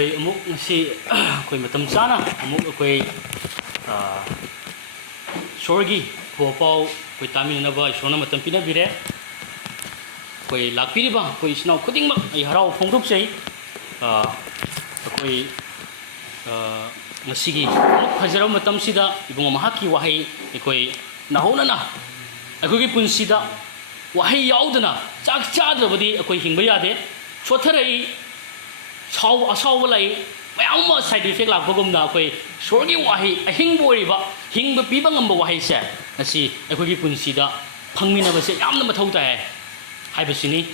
Koi amuk nasi koi matam sana amuk koi sorgi phopau koi tamin na ba isona matam pina bire koi lakpiri ba koi isnau khuding mak ai harau phongduk sei koi nasi gi phajaro matam sida ibung mahaki wahai koi nahona na akoi punsida wahai yaudana chak chadrabadi akoi hingba yade chotharai asau lai mayam ma side effect lakpagumna akoi sorgi wahi ahing boiba hingba piba ngamba wahi se asi akoi punsida phangmina ba se yamna mathau ta haibasini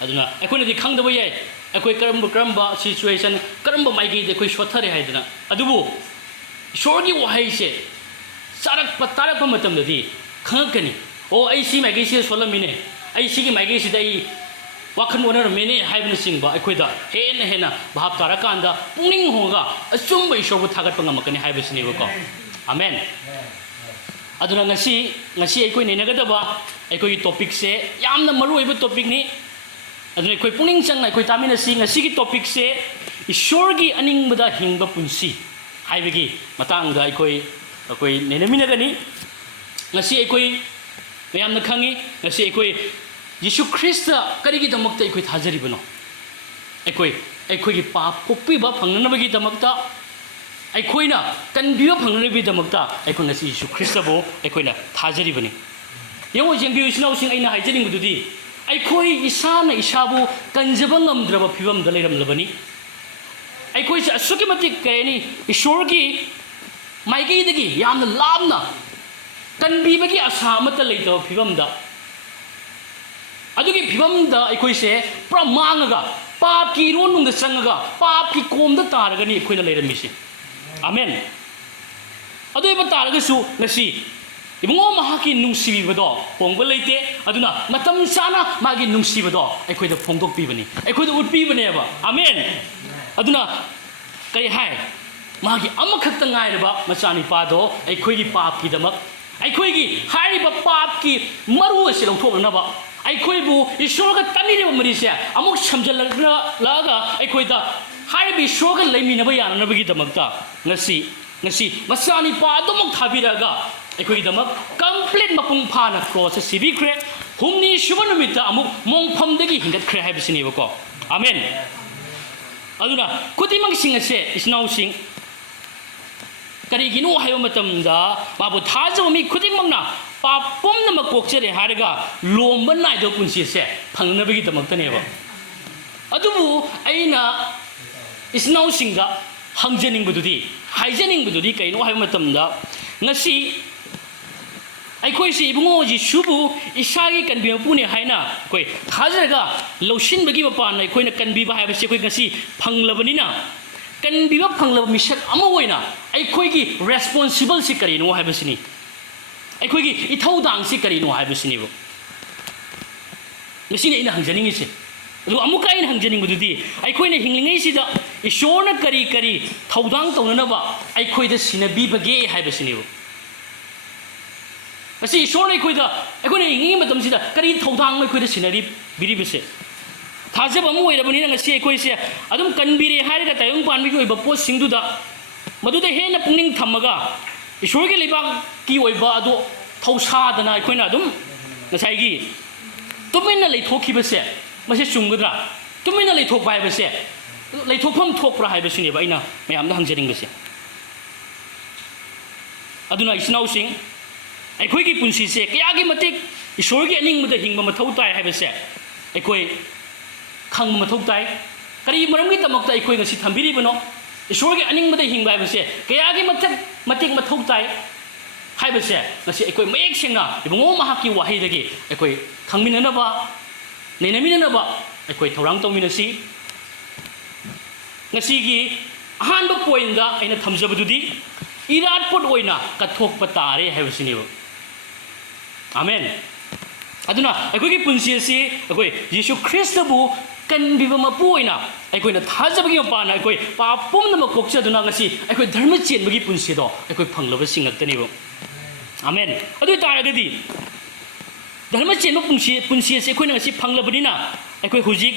aduna akoi na di khangdaba yai akoi karamba situation karamba maigi de koi shothare haidana adubu sorgi wahi se sarak patarak pa matam dadi khangakani o ai si maigi se solamine ai si gi maigi si dai wakan wana mene haibna singba akoida hena bhab tarakanda puning hoga asumba ishobu thagat pangamakani haibasini bako amen aduna ngasi akoi nenagadaba akoi topic se yamna maru oiba topic ni aduna akoi puning changna akoi tamina si ngasi gi topic se ishorgi aningbada hingba punsi haibagi matangda akoi nenaminagani ngasi akoi mayamna khangi ngasi akoi Yesu Krista karigi damakta ekoi thajari bano ekoi gi pap kokpi ba phangna bagi damakta ekoi na kanbiwa phangna bagi damakta ekoi na Yesu Krista bo ekoi na thajari bani yango jengbiu sinau sing aina haijening bududi ekoi isana isabu kanjaba ngamdraba phibam da leiram labani ekoi sa asuki matik kaini ishorgi maigi dagi yamna lamna kanbi bagi asamata leito phibam da adugi phibamda aikoise pra mangaga pap ki ron nung da changaga pap ki kom da taraga ni akoina leirami amen adoi ba taraga su ngasi ibungo mahaki nungsibibado pongba leite aduna matam sana magi nungsibado aikoida phongdok pibani aikoida utpi bane ba amen aduna kari hai magi amakhakta ngairaba machani pado aikoigi pap ki damak aikoigi hariba pap ki maru asi longthokna ba aikoibu isorga tamiri marisia amuk samjalaga aikoida haribi soga leiminaba yana bagi damakta ngasi masani pa adumuk thabiraga aikoigi damak complete mapung phana cross sibikre humni shubanumita amuk mongphamdagi hingat khre haibisini bako amen aduna kutimang singase isnau sing karigino hayo matamda babu thajami khudimangna papom na makokchere haraga lomba naido punsi se phangna bagi damakta neba adubu aina isnau singa hangjening bududi haijening bududi kaino hayo matamda ngasi aikoi si ibungo ji shubu isagi kanbi pune haina koi thajaraga loshin bagi mapa nai koina kanbi ba haibase koi ngasi phanglabani na kanbi ba phanglab misak ama hoina aikoi gi responsible si karino haibasini aikoigi ithaudaang si karino haibasini bo ngasina ina hangjaning ise adu amuka ina hangjaning bududi aikoina hinglingai sida ishona kari thaudang tawnana ba aikoida sinabi bage haibasini bo asi ishona aikoina hingi matam sida kari thaudang aikoida sinari biribise thajaba mu oirabani ngasi aikoise adum kanbire hairiga tayung panbi oiba post singduda maduda hena pungning thamaga ishorgi lebak ki oiba adu thausadana aikoina adum ngasai tumina leithokibase mase chunggadra tumina leithok bai base leithokpham thokpra haibasini ba ina mayamda hangjaring base aduna isnau sing aikoigi punsi se kayagi matik ishorgi aningmada hingba mathau tai haibase aikoi khang mathau tai kari maramgi tamakta aikoi ngasi thambiri bano ishorgi aningmada hingba haibase kayagi matik mathau tai haibase ngasi aikoi mayek sengna ibungo mahaki wahi dagi aikoi khangminanaba nenaminanaba aikoi thorang tawminasi ngasi gi ahanba point da aina thamjabadudi irat pot oina kathokpa tare haibasini ba amen aduna aikoi gi punsi si aikoi Yesu Krista bu kanbiba mapu oina aikoi na thajabagi mapana aikoi papum na makokcha aduna ngasi aikoi dharma chenbagi punsi do aikoi phanglaba singaktani ba amen adu taragadi dharma chenba punsi se aikoi na ngasi phanglabani na aikoi hujik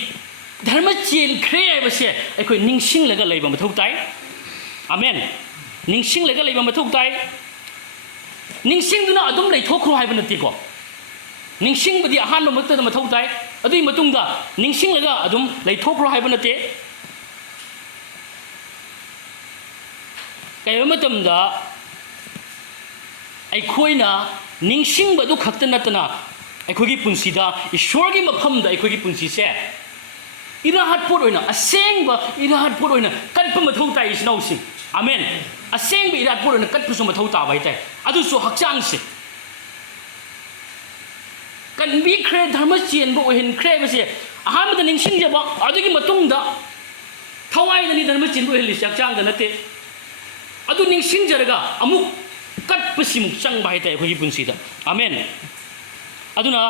धर्म चेंख्रे हाइबसे अखोई निंगसिंगलगा लैबा मथौ ताई आमेन निंगसिंगलगा लैबा मथौ ताई निंगसिंगदुना अदुम लैथोख्रो हाइबा नतेको निंगसिंगबदि अहानबा मक्तदा मथौ ताई अदुई मतुंगदा निंगसिंगलगा अदुम लैथोख्रो हाइबा नते कयबा मतमदा अखोइना निंगसिंगबदु खक्त नतना अखोगी पुंसीदा ईश्वरगी मफमदा अखोगी पुंसीसे इराहत pot ओइना असेंगबा इराहत pot ओइना कटप मथौ ताई इस्नाउसिंग आमेन असेंगबा इराहत pot ओइना कटपसु मथौ ताबा हाइताई अदुसु हक्चांगसे कनबिख्रे धर्म चेनबा ओइहनख्रे बसे अहामदा निंगसिंगजबा अदुगी मतुंगदा थवाइदनि धर्म चेनबा ओइहलिस हक्चांगदा नते अदु निंगसिंगजरगा अमुक कटपसिमुक चंगबा हाइताई अखोगी पुंसीदा आमेन अदुना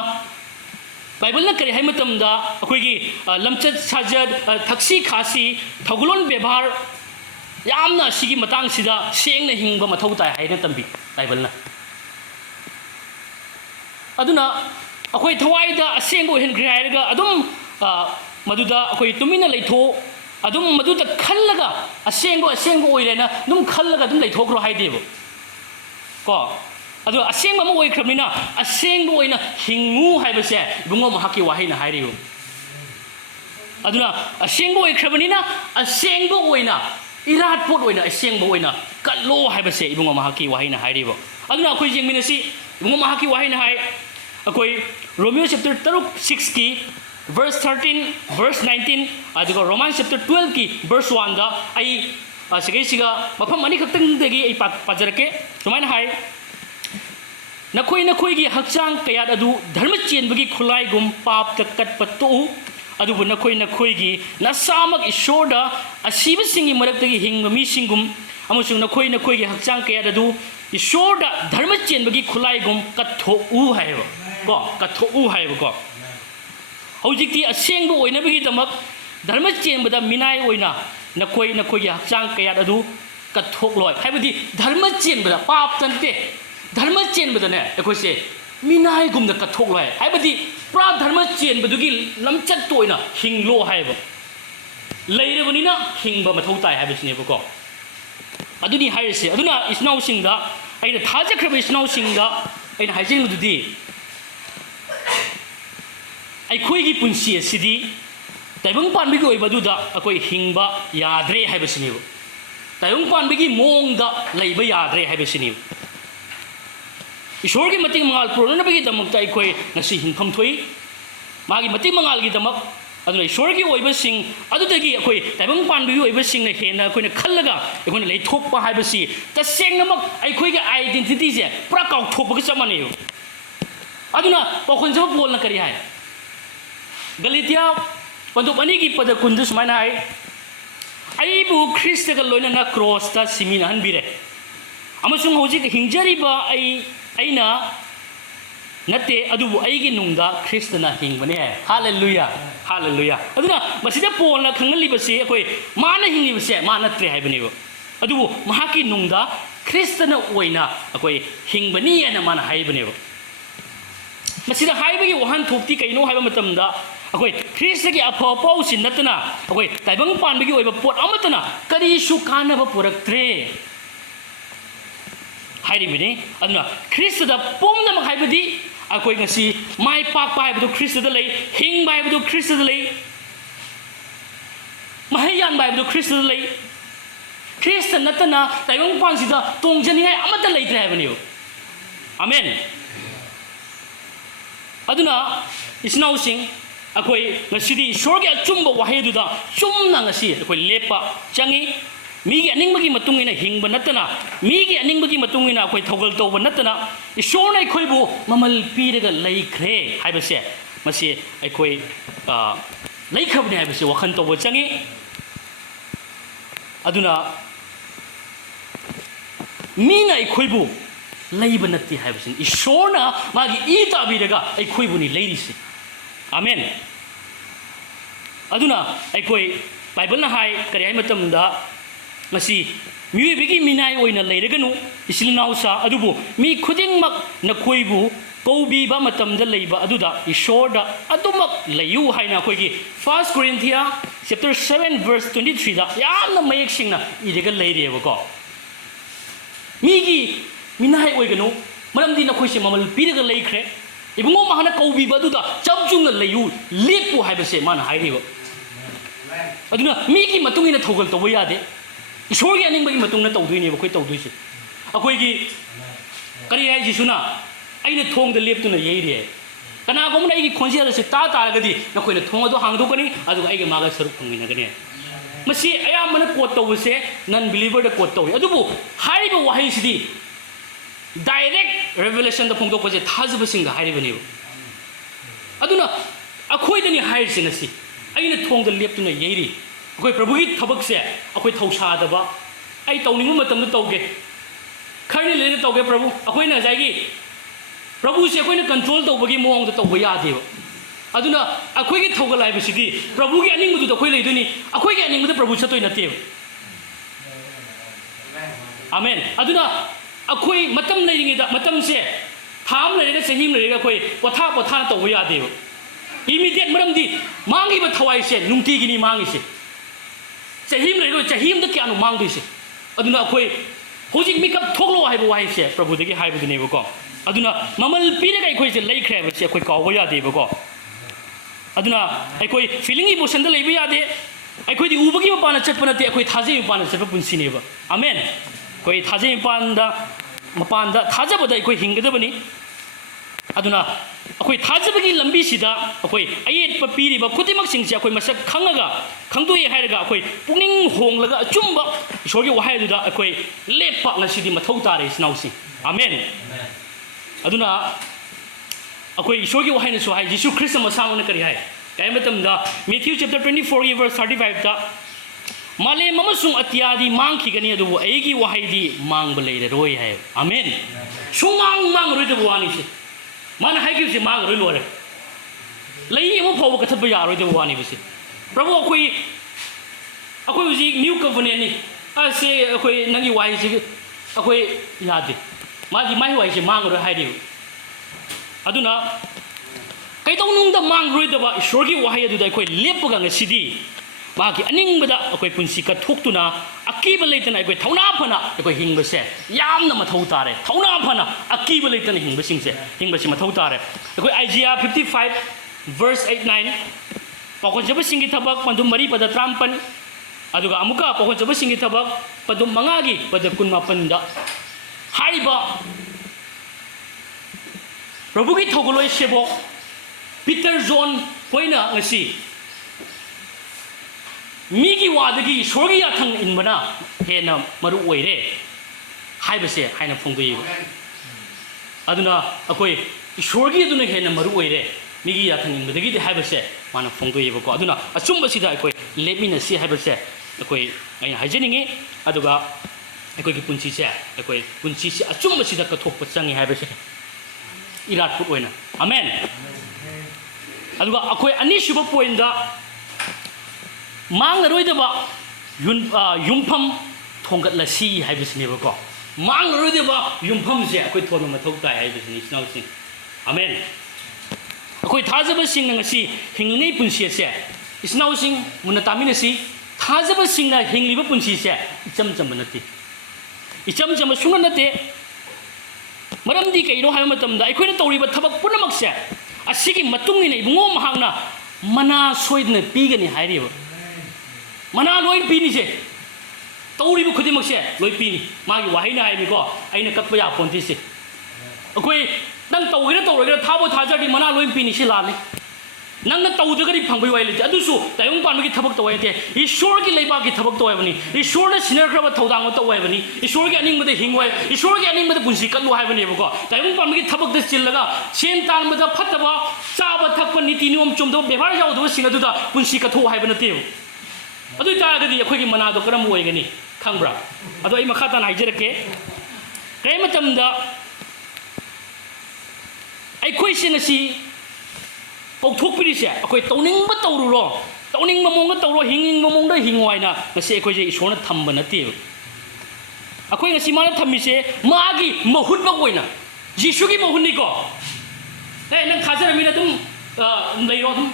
बाइबल करी है मतमदा अखोगी लमचत साजद थक्सी खासी थगुलोन व्यवहार यामना सिगी मतंग सिदा सेंगना हिंगबा मथौ ताई हाइना तंबी बाइबल ना अदुना अखोई थवाइदा असेंगो हेनग्रे हाइरगा अदुम मदुदा अखोई तुमिना लैथो अदुम मदुदा खल्लगा असेंगो ओइरेना दुम खल्लगा दुम लैथोख्रो हाइदेबो को अदो असेंग मम ओइख्रबनिना असेंग ओइना हिंगु हाइबसे बुंगो महाकी वाहिना हाइरियो अदुना असेंग ओइख्रबनिना असेंग ओइना इरात पोट ओइना असेंग ओइना कल्लो हाइबसे बुंगो महाकी वाहिना हाइरिबो अदुना अखोइ जेंमिनसी बुंगो महाकी वाहिना हाइ अखोइ रोमियो चैप्टर 6 की verse 13 verse 19 अदुगो रोमान चैप्टर 12 की verse 1 दा आई सिगैसिगा मफम अनी खक्तंगदगी आई पाजरके सुमाइना हाइ नखोई नखोई की हक्चांग कयाद अदु धर्म चेनबगी खुलाइगुम पाप कटपत्तो अदुबु नखोई नखोई की नसामक ईश्वरदा असीबसिंगी मरक्तगी हिंग मिसिंगुम अमसुंग नखोई नखोई की हक्चांग कयाद अदु ईश्वरदा धर्म चेनबगी खुलाइगुम कथोउ हाइबो को कथोउ हाइबो को हौजिकती असेंग ओइनबगी दमक धर्म चेनबदा मिनाय ओइना नखोई नखोई की हक्चांग कयाद अदु कथोक्लोय हाइबदी धर्म चेनबदा पाप तंते धर्म चेनबदने अखोइसे मिनायगुमदा कथोक्लोय हाइबदी पुरा धर्म चेनबदुगी लमचत तोइना हिंगलो हाइबो लैरबनिना हिंगबा मथौ ताई हाइबसिनेबको अदुनी हाइरसे अदुना इस्नाउसिंगदा अइना थाजख्रबा इस्नाउसिंगदा अइना हाइजिंगदुदी अखोइगी पुंसी सिदी ताइबंग पानबिगी ओइबदुदा अखोइ हिंगबा याद्रे हाइबसिनेबो ताइबंग पानबिगी मोंगदा लैबा याद्रे हाइबसिनेबो ईश्वर की मतिंग मंगाल पुरोनबगी दमकता अखोइ नसी हिंफम थोई मागी मतिंग मंगाल की दमक अदुना ईश्वर की ओइबसिंग अदुदगी अखोइ ताइबंग पानबिगी ओइबसिंग ने हेना अखोइना खल्लगा अखोइना लैथोकपा हाइबसी तसेंगनमक अखोइगे आइडेंटिटी से पुरा काउथोकपगा चमनेयो अदुना पखोनजब बोलना करी हाय गलितिया पंदुपनी की पद कुंद सुमाइना हाय आइबु ख्रिस्तगा लोइना क्रॉसता सिमिना हनबिरे अमसुंग होजिक हिंजरिबा अइना नते अदुबु अइगी नुंगदा ख्रिस्तना हिंगबने हालेलुया हालेलुया अदुना मसिदा पोलना खंगलिबसे अखोइ माना हिंगिबसे माना त्रे हाइबनेबो अदुबु महाकी नुंगदा ख्रिस्तना ओइना अखोइ हिंगबनी एना माना हाइबनेबो मसिदा हाइबगी वहान थोक्ति कैनो हाइबा मतमदा अखोइ ख्रिस्तगी अफपाउसि नतना अखोइ ताइबंग पानबगी ओइबा पोट अमतना करिसु कानबा पुरक्त्रे हाइरिबिने अदुना ख्रिस्तदा पोमनमक हाइबदी अखोइ ngasi माइ पाकपा हाइबदु ख्रिस्तदा लै हिंगबा हाइबदु ख्रिस्तदा लै महयान हाइबदु ख्रिस्तदा लै ख्रिस्त नतना ताइबंग पानसिदा तोंजनिङाइ अमता लैत्रे हाइबनियो आमेन अदुना इस्नाउसिंग अखोइ ngasiदी ईश्वरगी अचुम्ब वाहेदुदा चुम्ना ngasi अखोइ लेपा चंगी मीगी अनिंगबगी मतुंगिना हिंगबा नतना मीगी अनिंगबगी मतुंगिना अखोइ थौगल तौबा नतना ईश्वरना अखोइबु ममल पीरगा लैख्रे हाइबसे मसे अखोइ लैखबने हाइबसे वखन तौबा चंगी अदुना मीना अखोइबु लैबा नत्ति हाइबसे ईश्वरना मागी ई ताबिरगा अखोइबुनि लैरिसे आमेन अदुना अखोइ बाइबलना हाय करि हाय मतमदा ngasi miyoibigi minai oina leiraganu isilnausa adubu mi khudingmak nakoibu ꯀꯧꯕꯤꯕ ꯃꯇꯝꯗ ꯂꯩꯕ ꯑꯗꯨꯗ ꯏꯁꯣꯔꯗ ꯑꯗꯨꯃꯛ ꯂꯩꯌꯨ ꯍꯥꯏꯅ ꯑꯩꯈꯣꯏꯒꯤ 1 Corinthians chapter 7 verse 23ꯗ ꯌꯥꯝꯅ ꯃꯌꯦꯛ ꯁꯦꯡꯅ ꯏꯔꯒ ꯂꯩꯔꯦꯕꯀꯣ ꯃꯤꯒꯤ ꯃꯤꯅꯥꯏ ꯑꯣꯏꯒꯅꯨ ꯃꯔꯝꯗꯤ ꯅꯈꯣꯏꯁꯦ ꯃꯃꯜ ꯄꯤꯔꯒ ꯂꯩꯈ꯭ꯔꯦ ꯏꯕꯨꯡꯉꯣ ꯃꯍꯥꯛꯅ ꯀꯧꯕꯤꯕ ꯑꯗꯨꯗ ꯆꯞ ꯆꯨꯝꯅ ꯂꯩꯌꯨ ꯂꯦꯞꯄꯨ ꯍꯥꯏꯕꯁꯦ ꯃꯥꯅ ꯍꯥꯏꯔꯤꯕ ꯑꯗꯨꯅ ꯃꯤꯒꯤ ꯃꯇꯨꯡ ꯏꯟꯅ ꯊꯧꯒꯜ ꯇꯧꯕ ꯌꯥꯗꯦ ꯏꯁꯣꯔꯒꯤ ꯑꯅꯤꯡꯕꯒꯤ ꯃꯇꯨꯡꯗ ꯇꯧꯗꯣꯏꯅꯦꯕ ꯑꯩꯈꯣꯏ ꯇꯧꯗꯣꯏꯁꯦ ꯑꯩꯈꯣꯏꯒꯤ ꯀꯔꯤ ꯍꯥꯏꯁꯤꯁꯨꯅ ꯑꯩꯅ ꯊꯣꯡꯗ ꯂꯦꯞꯇꯨꯅ ꯌꯩꯔꯦ ꯀꯅꯥꯒꯨꯝꯕꯅ ꯑꯩꯒꯤ ꯈꯣꯟꯖꯦꯜ ꯑꯁꯤ ꯇꯥꯔꯒꯗꯤ ꯅꯈꯣꯏꯅ ꯊꯣꯡ ꯑꯗꯨ ꯍꯥꯡꯗꯣꯛꯀꯅꯤ ꯑꯗꯨꯒ ꯑꯩꯒ ꯃꯥꯒ ꯁꯔꯨꯛ ꯐꯪꯃꯤꯟꯅꯒꯅꯤ ꯃꯁꯤ ꯑꯌꯥꯝꯕꯅ ꯀꯣꯠ ꯇꯧꯕꯁꯦ ꯅꯟ ꯕꯤꯂꯤꯚꯔꯗ ꯀꯣꯠ ꯇꯧꯏ ꯑꯗꯨꯕꯨ ꯍꯥꯏꯔꯤꯕ ꯋꯥꯍꯩꯁꯤꯗꯤ ꯗꯥꯏꯔꯦꯛ ꯔꯦꯚꯦꯂꯦꯁꯟꯗ ꯐꯣꯡꯗꯣꯛꯄꯁꯦ ꯊꯥꯖꯕꯁꯤꯡꯗ ꯍꯥꯏꯔꯤꯕꯅꯦꯕ ꯑꯗꯨꯅ ꯑꯩꯈꯣꯏꯗꯅꯤ ꯍꯥꯏꯔꯤꯁꯦ ꯉꯁꯤ ꯑꯩꯅ ꯊꯣꯡꯗ ꯂꯦꯞꯇꯨꯅ ꯌꯩꯔꯤ ꯑꯩꯈꯣꯏ ꯄ꯭ꯔꯚꯨꯒꯤ ꯊꯕꯛꯁꯦ ꯑꯩꯈꯣꯏ ꯊꯧꯁꯥꯗꯕ ꯑꯩ ꯇꯧꯅꯤꯡꯕ ꯃꯇꯝꯗ ꯇꯧꯒꯦ ꯈꯔꯅꯤ ꯂꯩꯔ ꯇꯧꯒꯦ ꯄ꯭ꯔꯚꯨ ꯑꯩꯈꯣꯏꯅ ꯉꯁꯥꯏꯒꯤ ꯄ꯭ꯔꯚꯨꯁꯦ ꯑꯩꯈꯣꯏꯅ ꯀꯟꯇ꯭ꯔꯣꯜ ꯇꯧꯕꯒꯤ ꯃꯑꯣꯡꯗ ꯇꯧꯕ ꯌꯥꯗꯦꯕ ꯑꯗꯨꯅ ꯑꯩꯈꯣꯏꯒꯤ ꯊꯧꯒꯜ ꯍꯥꯏꯕꯁꯤꯗꯤ ꯄ꯭ꯔꯚꯨꯒꯤ ꯑꯅꯤꯡꯕꯗꯨꯗ ꯑꯩꯈꯣꯏ ꯂꯩꯗꯣꯏꯅꯤ ꯑꯩꯈꯣꯏꯒꯤ ꯑꯅꯤꯡꯕꯗ ꯄ꯭ꯔꯚꯨ ꯆꯠꯇꯣꯏ ꯅꯠꯇꯦꯕ ꯑꯃꯦꯟ ꯑꯗꯨꯅ ꯑꯩꯈꯣꯏ ꯃꯇꯝ ꯂꯩꯔꯤꯉꯩꯗ ꯃꯇꯝꯁꯦ ꯊꯥ ꯑꯃ ꯂꯩꯔꯒ ꯆꯍꯤ ꯑꯃ ꯂꯩꯔꯒ ꯑꯩꯈꯣই ꯄꯣꯊꯥꯅ ꯇꯧꯕ ꯌꯥꯗꯦꯕ ꯏꯃꯤꯗꯤꯌꯦꯠ ꯃꯔꯝꯗꯤ ꯃꯥꯡꯉꯤꯕ ꯊꯋꯥꯏꯁꯦ ꯅꯨꯡꯇꯤꯒꯤꯅꯤ ꯃꯥꯡꯉꯤꯁꯦ ꯆꯍꯤ ꯑꯃ ꯂꯩꯔꯒ ꯆꯍꯤ ꯑꯃꯗ ꯀꯌꯥꯅꯣ ꯃꯥꯡꯗꯣꯏꯁꯦ ꯑꯗꯨꯅ ꯑꯩꯈꯣꯏ ꯍꯧꯖꯤꯛ ꯃꯤꯀꯞ ꯊꯣꯛꯂꯛꯑꯣ ꯍꯥꯏꯕ ꯋꯥꯍꯩꯁꯦ ꯄ꯭ꯔꯚꯨꯗꯒꯤ ꯍꯥꯏꯕꯗꯨꯅꯦꯕꯀꯣ ꯑꯗꯨꯅ ꯃꯃꯜ ꯄꯤꯔꯒ ꯑꯩꯈꯣꯏꯁꯦ ꯂꯩꯈ꯭ꯔꯦ ꯍꯥꯏꯕꯁꯦ ꯑꯩꯈꯣꯏ ꯀꯥꯎꯕ ꯌꯥꯗꯦꯕꯀꯣ ꯑꯗꯨꯅ ꯑꯩꯈꯣꯏ ꯐꯤꯂꯤꯡ ꯏꯃꯣꯁꯟꯗ ꯂꯩꯕ ꯌꯥꯗꯦ ꯑꯩꯈꯣꯏꯗꯤ ꯎꯕꯒꯤ ꯃꯄꯥꯟꯗ ꯆꯠꯄ ꯅꯠꯇꯦ ꯑꯩꯈꯣꯏ ꯊꯥꯖꯩ ꯃꯄꯥꯟꯗ ꯆꯠꯄ ꯄꯨꯟꯁꯤꯅꯦꯕ ꯑꯃꯦꯟ ꯑꯩꯈꯣই ꯊꯥꯖꯩ ꯃꯄꯥꯟꯗ ꯊꯥꯖꯕꯗ ꯑꯩꯈꯣই ꯍꯤꯡꯒꯗꯕꯅꯤ ꯑꯗꯨꯅ ꯑꯩꯈꯣই ꯊꯥꯖꯕꯒꯤ ꯂꯝꯕꯤꯁꯤꯗ ꯑꯩꯈꯣই ꯑꯌꯦꯠꯄ ꯄꯤꯔꯤꯕ ꯈꯨꯗꯤꯡꯃꯛꯁꯤꯡꯁꯦ ꯑꯩꯈꯣꯏ ꯃꯁꯛ ꯈꯪꯉꯒ ꯈꯪꯗꯣꯛꯑꯦ ꯍꯥꯏꯔꯒ ꯑꯩꯈꯣই ꯄꯨꯛꯅꯤꯡ ꯍꯣꯡꯂꯒ ꯑꯆꯨꯝꯕ ꯏꯁꯣꯔꯒꯤ ꯋꯥꯍꯩ ꯑꯗꯨꯗ ꯑꯩꯈꯣই ꯂꯦꯞꯄ ꯉꯁꯤꯗꯤ ꯃꯊꯧ ꯇꯥꯔꯦ ꯏꯆꯤꯟꯅꯥꯎꯁꯤꯡ ꯑꯃꯦꯟ ꯑꯗꯨꯅ ꯑꯩꯈꯣꯏ ꯏꯁꯣꯔꯒꯤ ꯋꯥꯍꯩꯅꯁꯨ ꯍꯥꯏ ꯖꯤꯁꯨ ꯈ꯭ꯔꯤꯁꯇ ꯃꯁꯥꯃꯛꯅ ꯀꯔꯤ ꯍꯥꯏ ꯀꯩ ꯃꯇꯝꯗ ꯃꯦꯊ꯭ꯌꯨ ꯆꯦꯞꯇꯔ 24 verse 35ꯗ ꯃꯥꯂꯦꯝ ꯑꯃꯁꯨꯡ ꯑꯇꯤꯌꯥꯗꯤ ꯃꯥꯡꯈꯤꯒꯅꯤ ꯑꯗꯨꯕꯨ ꯑꯩꯒꯤ ꯋꯥꯍꯩꯗꯤ ꯃꯥꯡꯕ ꯂꯩꯔꯔꯣꯏ ꯍꯥꯏ ꯑꯃꯦꯟ ꯃꯥꯡꯉꯔꯣꯏꯗꯕ ꯋꯥꯅꯤꯁꯦ ꯃꯥꯅ ꯍꯥꯏꯈꯤꯕꯁꯦ ꯃꯥꯡꯉꯔꯣꯏ ꯂꯣꯏꯔꯦ ꯂꯩ ꯑꯃ ꯐꯥꯎꯕ ꯀꯠꯊꯠꯄ ꯌꯥꯔꯣꯏꯗꯕ ꯋꯥꯅꯤꯕꯁꯦ ꯄ꯭ꯔꯚꯨ ꯑꯩꯈꯣই ꯍꯧꯖꯤꯛ ꯅ꯭ꯌꯨ ꯀꯣꯚꯦꯅꯦꯟꯠꯅꯤ ꯑꯁꯦ ꯑꯩꯈꯣই ꯅꯪꯒꯤ ꯋꯥꯍꯩꯁꯤ ꯑꯩꯈꯣই ꯌꯥꯗꯦ ꯃꯥꯒꯤ ꯋꯥꯍꯩꯁꯦ ꯃꯥꯡꯉꯔꯣꯏ ꯍꯥꯏꯔꯤꯕ ꯑꯗꯨꯅ ꯀꯩꯗꯧꯅꯨꯡꯗ ꯃꯥꯡꯉꯔꯣꯏꯗꯕ ꯏꯁꯣꯔꯒꯤ ꯋꯥꯍꯩ ꯑꯗꯨꯗ ꯑꯩꯈꯣই ꯂꯦꯞꯄꯒ ꯉꯁꯤꯗꯤ ꯃꯥꯒꯤ ꯑꯅꯤꯡꯕꯗ ꯑꯩꯈꯣꯏ ꯄꯨꯟꯁꯤ ꯀꯠꯊꯣꯛꯇꯨꯅ ꯑꯀꯤꯕ ꯂꯩꯇꯅ ꯑꯩꯈꯣꯏ ꯊꯧꯅꯥ ꯐꯅ ꯑꯩꯈꯣꯏ ꯍꯤꯡꯕꯁꯦ ꯌꯥꯝꯅ ꯃꯊꯧ ꯇꯥꯔꯦ ꯊꯧꯅꯥ ꯐꯅ ꯑꯀꯤꯕ ꯂꯩꯇꯅ ꯍꯤꯡꯕꯁꯤ ꯃꯊꯧ ꯇꯥꯔꯦ ꯑꯩꯈꯣই ꯑꯥꯏꯖꯤꯌꯥ 55 verse 8-9 ꯄꯥꯎꯈꯣꯟꯖꯕꯁꯤꯡꯒꯤ ꯊꯕꯛ ꯄꯟꯗꯨꯝ 4:19 ꯑꯗꯨꯒ ꯑꯃꯨꯛꯀ ꯄꯥꯎꯈꯣꯟꯖꯕꯁꯤꯡꯒꯤ ꯊꯕꯛ ꯄꯟꯗꯨꯝ 5:18ꯗ ꯍꯥꯏꯔꯤꯕ ꯄ꯭ꯔꯚꯨꯒꯤ ꯊꯧꯒꯜꯂꯣꯏ ꯁꯦꯕꯣꯛ ꯄꯤꯇꯔ ꯖꯣꯟ ꯍꯣꯏꯅ ꯉꯁꯤ ꯃꯤꯒꯤ ꯋꯥꯗꯒꯤ ꯏꯁꯣꯔꯒꯤ ꯌꯥꯊꯪ ꯏꯟꯕꯅ ꯍꯦꯟꯅ ꯃꯔꯨ ꯑꯣꯏꯔꯦ ꯍꯥꯏꯕꯁꯦ ꯍꯥꯏꯅ ꯐꯣꯡꯗꯣꯛꯏꯕ ꯑꯗꯨꯅ ꯑꯩꯈꯣই ꯏꯁꯣꯔꯒꯤ ꯑꯗꯨꯅ ꯍꯦꯟꯅ ꯃꯔꯨ ꯑꯣꯏꯔꯦ ꯃꯤꯒꯤ ꯌꯥꯊꯪ ꯏꯟꯕꯗꯒꯤꯗꯤ ꯍꯥꯏꯕꯁꯦ ꯃꯥꯅ ꯐꯣꯡꯗꯣꯛꯏꯕꯀꯣ ꯑꯗꯨꯅ ꯑꯆꯨꯝꯕꯁꯤꯗ ꯑꯩꯈoi ꯂꯦꯞꯃꯤꯟꯅꯁꯤ ꯍꯥꯏꯕꯁꯦ ꯑꯩꯈoi ꯑꯩꯅ ꯍꯥꯏꯖꯅꯤꯡꯉꯤ ꯑꯗꯨꯒ ꯑꯩꯈꯣꯏꯒꯤ ꯄꯨꯟꯁꯤꯁꯦ ꯑꯩꯈoi ꯄꯨꯟꯁꯤꯁꯦ ꯑꯆꯨꯝꯕꯁꯤꯗ ꯀꯠꯊꯣꯛꯄ ꯆꯪꯉꯤ ꯍꯥꯏꯕꯁꯦ ꯏꯔꯥꯠꯄꯨꯠ ꯑꯣꯏꯅ ꯑꯃꯦꯟ ꯑꯗꯨꯒ ꯑꯩꯈoi ꯑꯅꯤꯁꯨꯕ ꯄꯣꯏꯟꯠꯗ ꯃꯥꯡꯉꯔꯣꯏꯗꯕ ꯌꯨꯝꯐꯝ ꯊꯣꯡꯒꯠꯂꯁꯤ ꯍꯥꯏꯕꯁꯤꯅꯦꯕꯀꯣ ꯃꯥꯡꯉꯔꯣꯏꯗꯕ ꯌꯨꯝꯐꯝꯁꯦ ꯑꯩꯈoi ꯊꯣꯟꯕ ꯃꯊꯧ ꯇꯥꯏ ꯍꯥꯏꯕꯁꯤꯅꯤ ꯏꯆꯤꯟꯅꯥꯎꯁꯤꯡ ꯑꯃꯦꯟ ꯑꯩꯈoi ꯊꯥꯖꯕꯁꯤꯡꯅ ꯉꯁꯤ ꯍꯤꯡꯂꯤꯉꯩ ꯄꯨꯟꯁꯤ ꯑꯁꯦ ꯏꯆꯤꯟꯅꯥꯎꯁꯤꯡ ꯃꯨꯟꯅ ꯇꯥꯃꯤꯟꯅꯁꯤ ꯊꯥꯖꯕꯁꯤꯡꯅ ꯍꯤꯡꯂꯤꯕ ꯄꯨꯟꯁꯤꯁꯦ ꯏꯆꯝ ꯆꯝꯕ ꯅꯠꯇꯦ ꯏꯆꯝ ꯆꯝꯕ ꯁꯨꯡꯅ ꯅꯠꯇꯦ ꯃꯔꯝꯗꯤ ꯀꯩꯅꯣ ꯍꯥꯏꯕ ꯃꯇꯝꯗ ꯑꯩꯈꯣꯏꯅ ꯇꯧꯔꯤꯕ ꯊꯕꯛ ꯄꯨꯝꯅꯃꯛꯁꯦ ꯑꯁꯤꯒꯤ ꯃꯇꯨꯡ ꯏꯟꯅ ꯏꯕꯨꯡꯉꯣ ꯃꯍꯥꯛꯅ ꯃꯅꯥ ꯁꯣꯏꯗꯅ ꯄꯤꯒꯅꯤ ꯍꯥꯏꯔꯤꯕ ꯃꯅꯥ ꯂꯣꯏ ꯄꯤꯅꯤꯁꯦ ꯇꯧꯔꯤꯕ ꯈꯨꯗꯤꯡꯃꯛꯁꯦ ꯂꯣꯏ ꯄꯤꯅꯤ ꯃꯥꯒꯤ ꯋꯥꯍꯩꯅ ꯍꯥꯏꯕꯅꯤꯀꯣ ꯑꯩꯅ ꯀꯛꯄ ꯌꯥꯄꯣꯟꯇꯦꯁꯦ ꯑꯩꯈoi ꯅꯪ ꯇꯧꯒꯦꯔꯥ ꯇꯧꯔꯣꯏꯒꯦꯔꯥ ꯊꯥꯕꯨ ꯊꯥꯖꯔꯗꯤ ꯃꯅꯥ ꯂꯣꯏ ꯄꯤꯅꯤ ꯁꯤ ꯂꯥꯜꯂꯤ ꯅꯪꯅ ꯇꯧꯗ꯭ꯔꯒꯗꯤ ꯐꯪꯕꯩ ꯋꯥꯍꯩ ꯂꯩꯇꯦ ꯑꯗꯨꯁꯨ ꯇꯥꯏꯕꯪ ꯄꯥꯟꯕꯒꯤ ꯊꯕꯛ ꯇꯧ ꯍꯥꯏꯕ ꯅꯠꯇꯦ ꯏꯁꯣꯔꯒꯤ ꯂꯩꯕꯥꯛꯀꯤ ꯊꯕꯛ ꯇꯧ ꯍꯥꯏꯕꯅꯤ ꯏꯁꯣꯔꯅ ꯁꯤꯟꯅꯈ꯭ꯔꯕ ꯊꯧꯗꯥꯡ ꯇꯧ ꯍꯥꯏꯕꯅꯤ ꯏꯁꯣꯔꯒꯤ ꯑꯅꯤꯡꯕꯗ ꯍꯤꯡꯉꯨ ꯏꯁꯣꯔꯒꯤ ꯑꯅꯤꯡꯕꯗ ꯄꯨꯟꯁꯤ ꯀꯠꯂꯨ ꯍꯥꯏꯕꯅꯦꯕꯀꯣ ꯇꯥꯏꯕꯪ ꯄꯥꯟꯕꯒꯤ ꯊꯕꯛꯇ ꯆꯤꯜꯂꯒ ꯁꯦꯟ ꯇꯥꯟꯕꯗ ꯐꯠꯇꯕ ꯆꯥꯕ ꯊꯛꯄ ꯅꯤꯇꯤ ꯅꯤꯌꯣꯝ ꯆꯨꯝꯗꯕ ꯕꯦꯕꯥꯔ ꯌꯥꯎꯗꯕꯁꯤꯡ ꯑꯗꯨꯗ ꯄꯨꯟꯁꯤ ꯀꯠꯊꯣꯛꯎ ꯍꯥꯏꯕ ꯅꯠꯇꯦꯕ ꯑꯗꯨ ꯑꯣꯏꯇꯥꯔꯒꯗꯤ ꯑꯩꯈꯣꯏꯒꯤ ꯃꯅꯥꯗꯣ ꯀꯔꯝꯕ ꯑꯣꯏꯒꯅꯤ ꯈꯪꯕ꯭ꯔꯥ ꯑꯗꯣ ꯑꯩ ꯃꯈꯥ ꯇꯥꯅ ꯍꯥꯏꯖꯔꯛꯀꯦ ꯀꯔꯤ ꯃꯇꯝꯗ ꯑꯩꯈꯣꯏꯁꯦ ꯉꯁꯤ ꯀꯧꯊꯣꯛꯄꯤꯔꯤꯁꯦ ꯑꯩꯈoi ꯇꯧꯅꯤꯡꯕ ꯇꯧꯔꯨꯔꯣ ꯇꯧꯅꯤꯡꯕ ꯃꯑꯣꯡꯗ ꯇꯧꯔꯣ ꯍꯤꯡꯅꯤꯡꯕ ꯃꯑꯣꯡꯗ ꯍꯤꯡꯉꯣ ꯍꯥꯏꯅ ꯉꯁꯤ ꯑꯩꯈꯣꯏꯁꯦ ꯏꯁꯣꯔꯅ ꯊꯝꯕ ꯅꯠꯇꯦꯕ ꯑꯩꯈoi ꯉꯁꯤ ꯃꯥꯅ ꯊꯝꯃꯤꯁꯦ ꯃꯥꯒꯤ ꯃꯍꯨꯠꯃꯛ ꯑꯣꯏꯅ ꯖꯤꯁꯨꯒꯤ ꯃꯍꯨꯠꯅꯤꯀꯣ nang khajar mi na tum leiro tum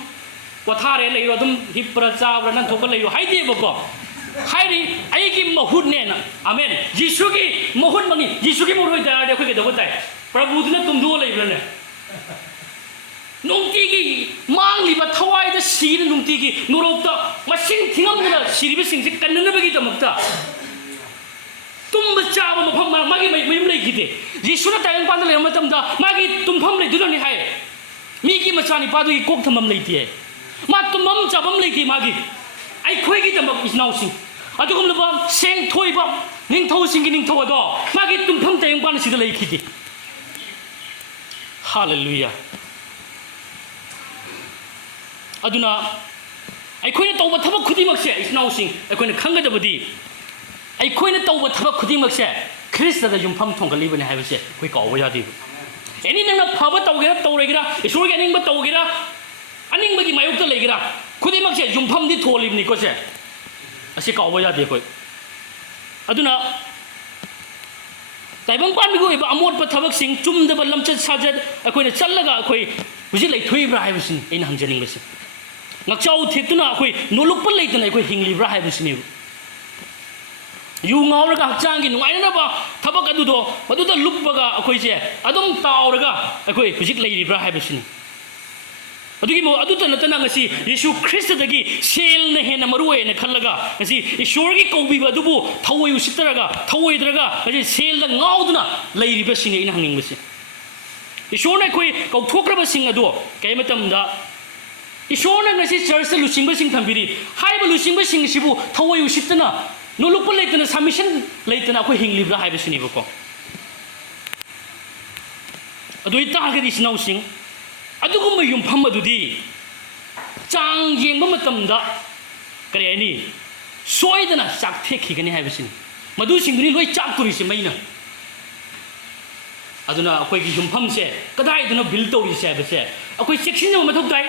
pothare leiro tum hipra chabra nan thokpa leiro hai de bako hai ri ai ki mahut ne na amen jisu ki mahut mangi jisu ki mohut da de khoi ke do tai prabhu dina tum do leibra ne nungti ki mang li ba thawai da sir nungti ki nurok ta masing thingam na sir bi sing se kanna ba gi da makta tum ba chaba ma pham ma gi mai mai lei gi de jisu na tayang pan le ma tam da ma gi tum pham lei du ni hai mi ki ma chani pa du ki kok thamam lei ti ma tum mam chabam lei ti ma gi ai khoi gi da mak is now sing adu kum le ba seng thoi ba ning thau sing gi ning thau do ma gi tum pham tayang pan si da lei ki ti hallelujah aduna ꯑꯩꯈꯣꯏꯅ ꯇꯧꯕ ꯊꯕꯛ ꯈꯨꯗꯤꯡꯃꯛꯁꯦ ꯏꯆꯤꯟꯅꯥꯎꯁꯤꯡ ꯑꯩꯈꯣꯏꯅ ꯈꯪꯒꯗꯕꯗꯤ ꯑꯩꯈꯣꯏꯅ ꯇꯧꯕ ꯊꯕꯛ ꯈꯨꯗꯤꯡꯃꯛꯁꯦ ꯈ꯭ꯔꯤꯁꯇꯗ ꯌꯨꯝꯐꯝ ꯊꯣꯡꯒꯠꯂꯤꯕꯅꯤ ꯍꯥꯏꯕꯁꯦ ꯑꯩꯈꯣꯏ ꯀꯥꯎꯕ ꯌꯥꯗꯦꯕ ꯑꯦꯅꯤ ꯅꯪꯅ ꯐꯕ ꯇꯧꯒꯦꯔꯥ ꯇꯧꯔꯣꯏꯒꯦꯔꯥ ꯏꯁꯣꯔꯒꯤ ꯑꯅꯤꯡꯕ ꯇꯧꯒꯦꯔꯥ ꯑꯅꯤꯡꯕꯒꯤ ꯃꯥꯌꯣꯛꯇ ꯂꯩꯒꯦꯔꯥ ꯈꯨꯗꯤꯡꯃꯛꯁꯦ ꯌꯨꯝꯐꯝꯗꯤ ꯊꯣꯜꯂꯤꯕꯅꯤꯀꯣ ꯁꯦ ꯑꯁꯤ ꯀꯥꯎꯕ ꯌꯥꯗꯦ ꯑꯩꯈꯣꯏ ꯑꯗꯨꯅ ꯇꯥꯏꯕꯪ ꯄꯥꯟꯕꯒꯤ ꯑꯣꯏꯕ ꯑꯃꯣꯠꯄ ꯊꯕꯛꯁꯤꯡ ꯆꯨꯝꯗꯕ ꯂꯝꯆꯠ ꯁꯥꯖꯠ ꯑꯩꯈꯣꯏꯅ ꯆꯠꯂꯒ ꯑꯩꯈꯣꯏ ꯍꯧꯖꯤꯛ ꯂꯩꯊꯣꯛꯏꯕ꯭ꯔꯥ ꯍꯥꯏꯕꯁꯤꯅꯤ ꯑꯩꯅ ꯍꯪꯖꯅꯤꯡꯕꯁꯦ ꯉꯛꯆꯥꯎ ꯊꯦꯛꯇꯨꯅ ꯑꯩꯈꯣꯏ ꯅꯣꯂꯨꯛꯄ ꯂꯩꯇꯅ ꯑꯩꯈꯣꯏ ꯍꯤꯡꯂꯤꯕ꯭ꯔꯥ ꯍꯥꯏꯕꯁꯤꯅꯦꯕ ꯌꯨ ꯉꯥꯎꯔꯒ ꯍꯛꯆꯥꯡꯒꯤ ꯅꯨꯡꯉꯥꯏꯅꯅꯕ ꯊꯕꯛ ꯑꯗꯨꯗꯣ ꯃꯗꯨꯗ ꯂꯨꯞꯄꯒ ꯑꯩꯈꯣꯏꯁꯦ ꯑꯗꯨꯝ ꯇꯥꯎꯔꯒ ꯑꯩꯈꯣꯏ ꯍꯧꯖꯤꯛ ꯂꯩꯔꯤꯕ꯭ꯔꯥ ꯍꯥꯏꯕꯁꯤꯅꯤ ꯑꯗꯨꯇ ꯅꯠꯇꯅ ꯉꯁꯤ ꯌꯦꯁꯨ ꯈ꯭ꯔꯤꯁꯇꯗꯒꯤ ꯁꯦꯜꯅ ꯍꯦꯟꯅ ꯃꯔꯨꯑꯣꯏꯅ ꯈꯜꯂꯒ ꯉꯁꯤ ꯏꯁꯣꯔꯒꯤ ꯀꯧꯕꯤꯕ ꯑꯗꯨꯕꯨ ꯊꯧꯑꯣꯏ ꯎꯁꯤꯠꯇꯔꯒ ꯊꯧꯑꯣꯏꯗ꯭ꯔꯒ ꯉꯁꯤ ꯁꯦꯜꯗ ꯉꯥꯎꯗꯨꯅ ꯂꯩꯔꯤꯕꯁꯤꯅꯤ ꯑꯩꯅ ꯍꯪꯅꯤꯡꯕꯁꯦ ꯏꯁꯣꯔꯅ ꯑꯩꯈꯣꯏ ꯀꯧꯊꯣꯛꯈ꯭ꯔꯕꯁꯤꯡ ꯑꯗꯣ ꯀꯩ ꯃꯇꯝꯗ ꯏꯁꯣꯔꯅ ꯉꯁꯤ ꯆꯔꯆꯇ ꯂꯨꯆꯤꯡꯕꯁꯤꯡ ꯊꯝꯕꯤꯔꯤ ꯍꯥꯏꯔꯤꯕ ꯂꯨꯆꯤꯡꯕꯁꯤꯡ ꯑꯁꯤꯕꯨ ꯊꯧꯑꯣꯏ ꯎꯁꯤꯠꯇꯅ ꯅꯣꯂꯨꯛꯄ ꯂꯩꯇꯅ ꯁꯕꯃꯤꯁꯟ ꯂꯩꯇꯅ ꯑꯩꯈꯣꯏ ꯍꯤꯡꯂꯤꯕ꯭ꯔꯥ ꯍꯥꯏꯕꯁꯤꯅꯦꯕꯀꯣ ꯑꯗꯨ ꯑꯣꯏꯇꯥꯔꯒꯗꯤ ꯏꯆꯤꯟꯅꯥꯎꯁꯤꯡ ꯑꯗꯨꯒꯨꯝꯕ ꯌꯨꯝꯐꯝ ꯑꯗꯨꯗꯤ ꯆꯥꯡ ꯌꯦꯡꯕ ꯃꯇꯝꯗ ꯀꯔꯤ ꯍꯥꯏꯅꯤ ꯁꯣꯏꯗꯅ ꯆꯥꯛꯊꯦꯛꯈꯤꯒꯅꯤ ꯍꯥꯏꯕꯁꯤꯅꯤ ꯃꯗꯨꯁꯤꯡꯗꯨꯅꯤ ꯂꯣꯏ ꯆꯥꯛꯇꯣꯔꯤꯁꯦ ꯃꯩꯅ ꯑꯗꯨꯅ ꯑꯩꯈꯣꯏꯒꯤ ꯌꯨꯝꯐꯝꯁꯦ ꯀꯗꯥꯏꯗꯅꯣ ꯕꯤꯜ ꯇꯧꯔꯤꯁꯦ ꯍꯥꯏꯕꯁꯦ ꯑꯩꯈꯣꯏ ꯆꯦꯛꯁꯤꯟꯅꯕ ꯃꯊꯧ ꯇꯥꯏ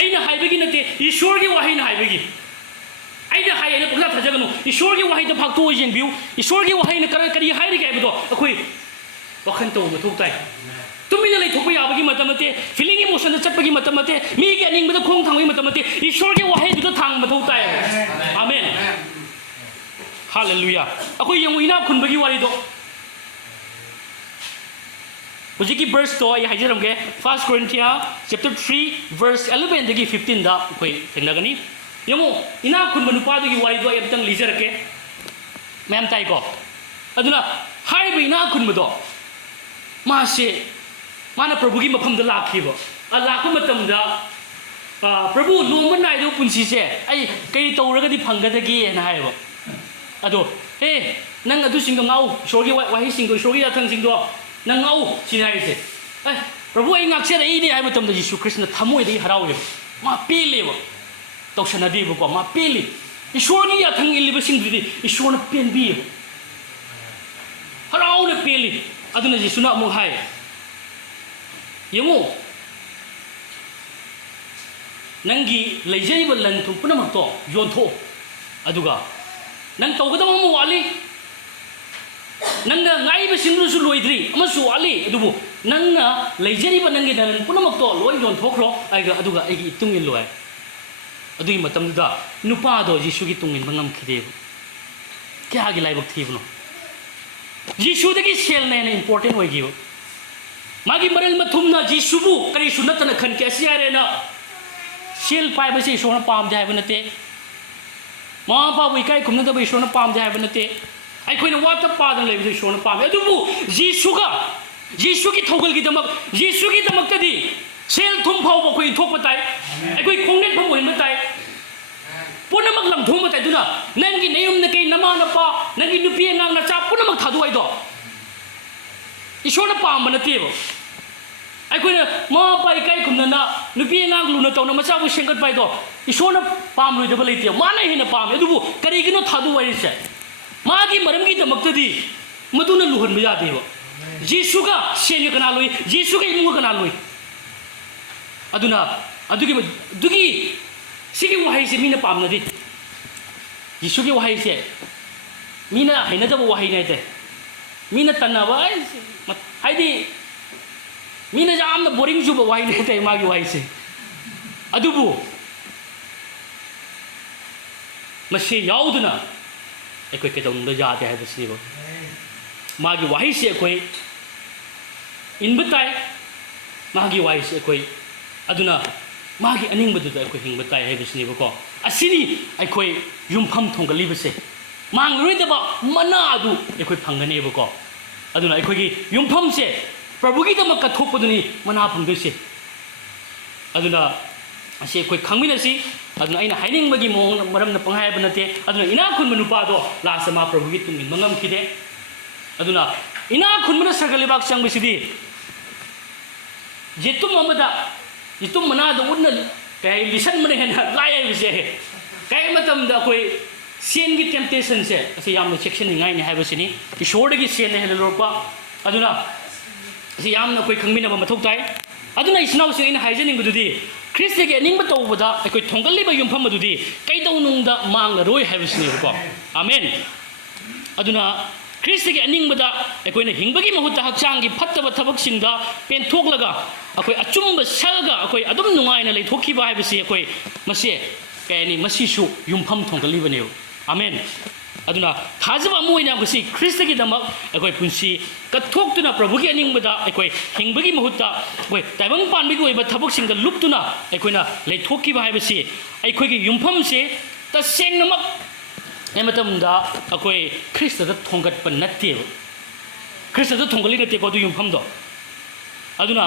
ꯑꯩꯅ ꯍꯥꯏꯕꯒꯤ ꯅꯠꯇꯦ ꯏꯁꯣꯔꯒꯤ ꯋꯥꯍꯩꯅ ꯍꯥꯏꯕꯒꯤ ꯑꯩꯅ ꯍꯥꯏꯌꯦꯅ ꯄꯨꯡꯊꯥ ꯊꯥꯖꯒꯅꯨ ꯏꯁꯣꯔꯒꯤ ꯋꯥꯍꯩꯗ ꯐꯥꯛꯇꯣꯛꯑ ꯌꯦꯡꯕꯤꯌꯨ ꯏꯁꯣꯔꯒꯤ ꯋꯥꯍꯩꯅ ꯀꯔꯤ ꯍꯥꯏꯔꯤꯒꯦ ꯍꯥꯏꯕꯗꯣ ꯑꯩꯈꯣꯏ ꯋꯥꯈꯜ ꯇꯧꯕ ꯃꯊꯧ ꯇꯥꯏ ꯇꯨꯃꯤꯟꯅ ꯂꯩꯊꯣꯛꯄ ꯌꯥꯕꯒꯤ ꯃꯇꯝ ꯅꯠꯇꯦ ꯐꯤꯂꯤꯡ ꯏꯃꯣꯁꯟꯗ ꯆꯠꯄꯒꯤ ꯃꯇꯝ ꯅꯠꯇꯦ ꯃꯤꯒꯤ ꯑꯅꯤꯡꯕꯗ ꯈꯣꯡ ꯊꯥꯡꯕꯒꯤ ꯃꯇꯝ ꯅꯠꯇꯦ ꯏꯁꯣꯔꯒꯤ ꯋꯥꯍꯩꯗꯨꯗ ꯊꯥꯡꯕ ꯃꯊꯧ ꯇꯥꯏ ꯑꯃꯦꯟ ꯍꯜꯂꯦꯂꯨꯌꯥ ꯑꯩꯈꯣꯏ ꯌꯦꯡꯉꯨ ꯏꯅꯥꯛ ꯈꯨꯟꯕꯒꯤ ꯋꯥꯔꯤꯗꯣ ꯍꯧꯖꯤꯛꯀꯤ ꯚꯔꯁꯇꯣ ꯑꯩ ꯍꯥꯏꯖꯔꯝꯒꯦ 1 Corinthians chapter 3 verse 11 ꯗꯒꯤ 15ꯗ ꯑꯩꯈꯣꯏ ꯊꯦꯡꯅꯒꯅꯤ ꯌꯦꯡꯉꯨ ꯏꯅꯥꯛ ꯈꯨꯟꯕ ꯅꯨꯄꯥꯗꯨꯒꯤ ꯋꯥꯔꯤꯗꯣ ꯑꯩ ꯑꯝꯇꯪ ꯂꯤꯖꯔꯛꯀꯦ ꯃꯌꯥꯝ ꯇꯥꯏꯀꯣ ꯑꯗꯨꯅ ꯍꯥꯏꯔꯤꯕ ꯏꯅꯥꯛ ꯈꯨꯟꯕꯗꯣ ꯃꯥꯁꯦ ꯃꯥꯅ ꯄ꯭ꯔꯚꯨꯒꯤ ꯃꯐꯝꯗ ꯂꯥꯛꯈꯤꯕ ꯂꯥꯛꯄ ꯃꯇꯝꯗ ꯄ꯭ꯔꯚꯨ ꯅꯣꯡꯃ ꯅꯥꯏꯗꯕ ꯄꯨꯟꯁꯤꯁꯦ ꯑꯩ ꯀꯔꯤ ꯇꯧꯔꯒꯗꯤ ꯐꯪꯒꯗꯒꯦꯅ ꯍꯥꯏꯌꯦꯕ ꯑꯗꯣ ꯅꯪ ꯑꯗꯨꯁꯤꯡꯗꯣ ꯉꯥꯎ ꯏꯁꯣꯔꯒꯤ ꯋꯥꯍꯩꯁꯤꯡꯗꯣ ꯏꯁꯣꯔꯒꯤ ꯌꯥꯊꯪꯁꯤꯡꯗꯣ ꯅꯪ ꯉꯥꯎ ꯁꯤꯅꯤ ꯍꯥꯏꯔꯤꯁꯦ ꯄ꯭ꯔꯚꯨ ꯑꯩ ꯉꯥꯛꯆꯔꯛꯏꯅꯦ ꯍꯥꯏꯕ ꯃꯇꯝꯗ ꯌꯤꯁꯨ ꯈ꯭ꯔꯤꯁꯅ ꯊꯃꯣꯏꯗꯒꯤ ꯍꯔꯥꯎꯋꯦꯕ ꯃꯥ ꯄꯦꯜꯂꯦꯕ ꯇꯧꯁꯟꯅꯗꯦꯕꯀꯣ ꯃꯥ ꯄꯦꯜꯂꯤ ꯏꯁꯣꯔꯒꯤ ꯌꯥꯊꯪ ꯏꯜꯂꯤꯕꯁꯤꯡꯗꯨꯗꯤ ꯏꯁꯣꯔꯅ ꯄꯦꯟꯕꯤꯌꯦꯕ ꯍꯔꯥꯎꯅ ꯄꯦꯜꯂꯤ ꯑꯗꯨꯅ ꯌꯤꯁꯨꯅ ꯑꯃꯨꯛ ꯍꯥꯏ ꯌꯦꯡꯉꯨ ꯅꯪꯒꯤ ꯂꯩꯖꯔꯤꯕ ꯂꯟ ꯊꯨꯝ ꯄꯨꯝꯅꯃꯛꯇꯣ ꯌꯣꯟꯊꯣꯛꯑꯣ ꯑꯗꯨꯒ ꯅꯪ ꯇꯧꯒꯗꯕ ꯑꯃ ꯋꯥꯠꯂꯤ ꯅꯪꯅ ꯉꯥꯏꯕꯁꯤꯡꯗꯨꯁꯨ ꯂꯣꯏꯗ꯭ꯔꯤ ꯑꯃꯁꯨ ꯋꯥꯠꯂꯤ ꯑꯗꯨꯕꯨ ꯅꯪꯅ ꯂꯩꯖꯔꯤꯕ ꯅꯪꯒꯤ ꯂꯟ ꯄꯨꯝꯅꯃꯛꯇꯣ ꯂꯣꯏ ꯌꯣꯟꯊꯣꯛꯈ꯭ꯔꯣ ꯑꯗꯨꯒ ꯑꯩꯒꯤ ꯏꯇꯨꯡ ꯏꯜꯂꯣ ꯍꯥꯏ ꯑꯗꯨꯒꯤ ꯃꯇꯝꯗꯨꯗ ꯅꯨꯄꯥꯗꯣ ꯌꯤꯁꯨꯒꯤ ꯇꯨꯡ ꯏꯟꯕ ꯉꯝꯈꯤꯗꯦꯕ ꯀꯌꯥꯒꯤ ꯂꯥꯏꯕꯛ ꯊꯤꯕꯅꯣ ꯌꯤꯁꯨꯗꯒꯤ ꯁꯦꯜꯅ ꯍꯦꯟꯅ ꯏꯝꯄꯣꯔꯇꯦꯟ ꯑꯣꯏꯈꯤꯕ ꯃꯥꯒꯤ ꯃꯔꯜ ꯃꯊꯨꯝꯅ ꯌꯤꯁꯨꯕꯨ ꯀꯔꯤꯁꯨ ꯅꯠꯇꯅ ꯈꯟꯈꯤ ꯑꯁꯤ ꯍꯥꯏꯔꯦꯅ ꯁꯦꯜ ꯄꯥꯏꯕꯁꯤ ꯏꯁꯣꯔꯅ ꯄꯥꯝꯗꯦ ꯍꯥꯏꯕ ꯅꯠꯇꯦ ꯃꯃꯥ ꯃꯄꯥꯕꯨ ꯏꯀꯥꯏ ꯈꯨꯝꯅꯗꯕ ꯏꯁꯣꯔꯅ ꯄꯥꯝꯗꯦ ꯍꯥꯏꯕ ꯅꯠꯇꯦ ꯑꯩꯈꯣꯏꯅ ꯋꯥꯠꯇ ꯄꯥꯗꯅ ꯂꯩꯕꯗꯨ ꯏꯁꯣꯔꯅ ꯄꯥꯝꯃꯦ ꯑꯗꯨꯕꯨ ꯌꯤꯁꯨꯒꯤ ꯊꯧꯒꯜꯒꯤꯗꯃꯛ ꯌꯤꯁꯨꯒꯤꯗꯃꯛꯇꯗꯤ ꯁꯦꯜ ꯊꯨꯝ ꯐꯥꯎꯕ ꯑꯩꯈꯣꯏ ꯊꯣꯛꯄ ꯇꯥꯏ ꯑꯩꯈꯣꯏ ꯈꯣꯡꯅꯦꯠꯐꯝ ꯑꯣꯏꯍꯟꯕ ꯇꯥꯏ ꯄꯨꯝꯅꯃꯛ ꯂꯪꯊꯣꯛꯕ ꯇꯥꯏ ꯑꯗꯨꯅ ꯅꯪꯒꯤ ꯅꯌꯨꯝꯅ ꯀꯩ ꯅꯃꯥ ꯅꯄꯥ ꯅꯪꯒꯤ ꯅꯨꯄꯤ ꯑꯉꯥꯡ ꯅꯆꯥ ꯄꯨꯝꯅꯃꯛ ꯊꯥꯗꯣꯛꯑꯏꯗꯣ ꯏꯁꯣꯔꯅ ꯄꯥꯝꯕ ꯅꯠꯇꯦꯕ ꯑꯩꯈꯣꯏꯅ ꯃꯃꯥ ꯃꯄꯥ ꯏꯀꯥꯏ ꯈꯨꯝꯅꯅ ꯅꯨꯄꯤ ꯑꯉꯥꯡ ꯂꯨꯅ ꯇꯧꯅ ꯃꯆꯥꯕꯨ ꯁꯦꯝꯒꯠꯄ ꯍꯥꯏꯗꯣ ꯏꯁꯣꯔꯅ ꯄꯥꯝꯂꯣꯏꯗꯕ ꯂꯩꯇꯦ ꯃꯥꯅ ꯍꯦꯟꯅ ꯄꯥꯝꯃꯦ ꯑꯗꯨꯕꯨ ꯀꯔꯤꯒꯤꯅꯣ ꯊꯥꯗꯣꯛ ꯍꯥꯏꯔꯤꯁꯦ ꯃꯥꯒꯤ ꯃꯔꯝꯒꯤꯗꯃꯛꯇꯗꯤ ꯃꯗꯨꯅ ꯂꯨꯍꯟꯕ ꯌꯥꯗꯦꯕ ꯌꯤꯁꯨꯒ ꯁꯦꯟꯒ ꯀꯅꯥ ꯂꯣꯏ ꯌꯤꯁꯨꯒ ꯏꯃꯨꯡꯒ ꯀꯅꯥ ꯂꯣꯏ ꯑꯗꯨꯅ ꯑꯗꯨꯒꯤ ꯁꯤꯒꯤ ꯋꯥꯍꯩꯁꯦ ꯃꯤꯅ ꯄꯥꯝꯅꯗꯦ ꯌꯤꯁꯨꯒꯤ ꯋꯥꯍꯩꯁꯦ ꯃꯤꯅ ꯍꯩꯅꯗꯕ ꯋꯥꯍꯩꯅꯦ ꯍꯥꯏꯇꯥꯔꯦ ꯃꯤꯅ ꯇꯟꯅꯕ ꯍꯥꯏꯗꯤ मीना यामना बोरिंग जुब वाई नेते मागी वाई से अदुबु मसे याउदना अखोई केदौंद यादे हाइबसिबो मागी वाई से अखोई इनब ताई मागी वाई से अखोई अदुना मागी अनिंगबदुदा अखोई हिंगब ताई हाइबसिनेबको असिनी अखोई युमफम थोंगलिबसे मांगरोइदबा मना अदु अखोई फंगनेबको अदुना अखोई युमफम से प्रभु की दमक कथोपदुनी मना फंगदोसे अदुना असे अखोई खंगमिनसी अदुना अइना हाइनिंगबगी मोंग मरमना पंगायब नते अदुना इना खुन नुपादो लास्ट मा प्रभु की तुंगिन मंगम खिदे अदुना इना खुनमना सरगलिबाक चंगबसिदी जेतुम अमदा जेतुम मना दो उन्न कई लिसन मने हेना लाय बिसे कई मतम दा कोई सेन की टेम्पटेशन से असे यामना सेक्शन निगाय ने हाइबसिनी ईश्वर की सेन ने हेले लोरपा अदुना असे यामना कोई खंगमिना मथौ ताई अदुना इसनाव से इन हाइजनिंग दुदी ख्रिस्ट के निंग बतौबदा अखोई थोंगलिबा युमफम दुदी कैदौनुंगदा मांगला रोय हाइबसिनी को आमेन अदुना ख्रिस्ट के अनिंगबदा अखोइना हिंबगी महुत्ता हक्चांगी फत्तबा थबकसिंगदा पेनथोकलगा अखोई अचुंब सलगा अखोई अदुम नुंगाइना लेथोखिबा हाइबसि अखोई मसे कैनी मसीसु युमफम थोंगलिबने आमेन अदुना थाजबा मोइना गसी ख्रिस्ट की दमक अखोई पुंसी कथोक्तुना प्रभु की अनिंगबदा अखोई हिंबगी महुत्ता अखोई ताइबंग पानबिगी ओइबा थबकसिंगदा लुप्तुना अखोइना लेथोखिबा हाइबसि अखोइगी युमफम से तसेंगनमक एमतमदा अखोई ख्रिस्टदा थोंगतप नत्ते ख्रिस्टदा थोंगलि नत्ते को दु युमफमदो अदुना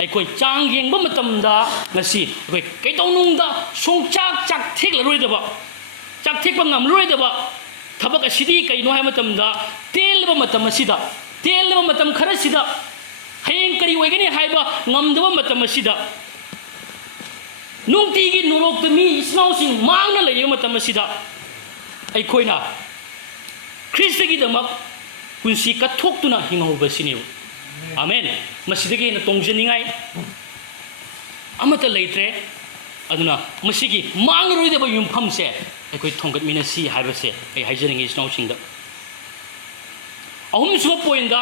अखोई चांग येंगबा मतमदा ngasi अखोई कैदौनुंगदा सोंगचाक चाक थेगलरोइदबा चाक थेगबा ngamloidaba थबक असिदी कैनो हाय मतमदा तेलबा मतम असिदा तेलबा मतम खरसिदा हयेंग करी ओइगनि हायबा ngamदबा मतम असिदा नुंगतिगी नुरोक्त मी इस्नाउसिंग मांगना लैयो मतम असिदा अखोइना ख्रिस्ट की दमक पुंसी कथोक्तुना हिंगौबसिनी आमेन मसिदगी न तोंजनिंगाय अमत लैत्रे अदुना मसिगी मांगरोइदबा युमफम से अखोई थोंगत मिनसी हाइबसे आई हाइजनिंग इस्नाउसिंगदा अहुम सुब पोइंदा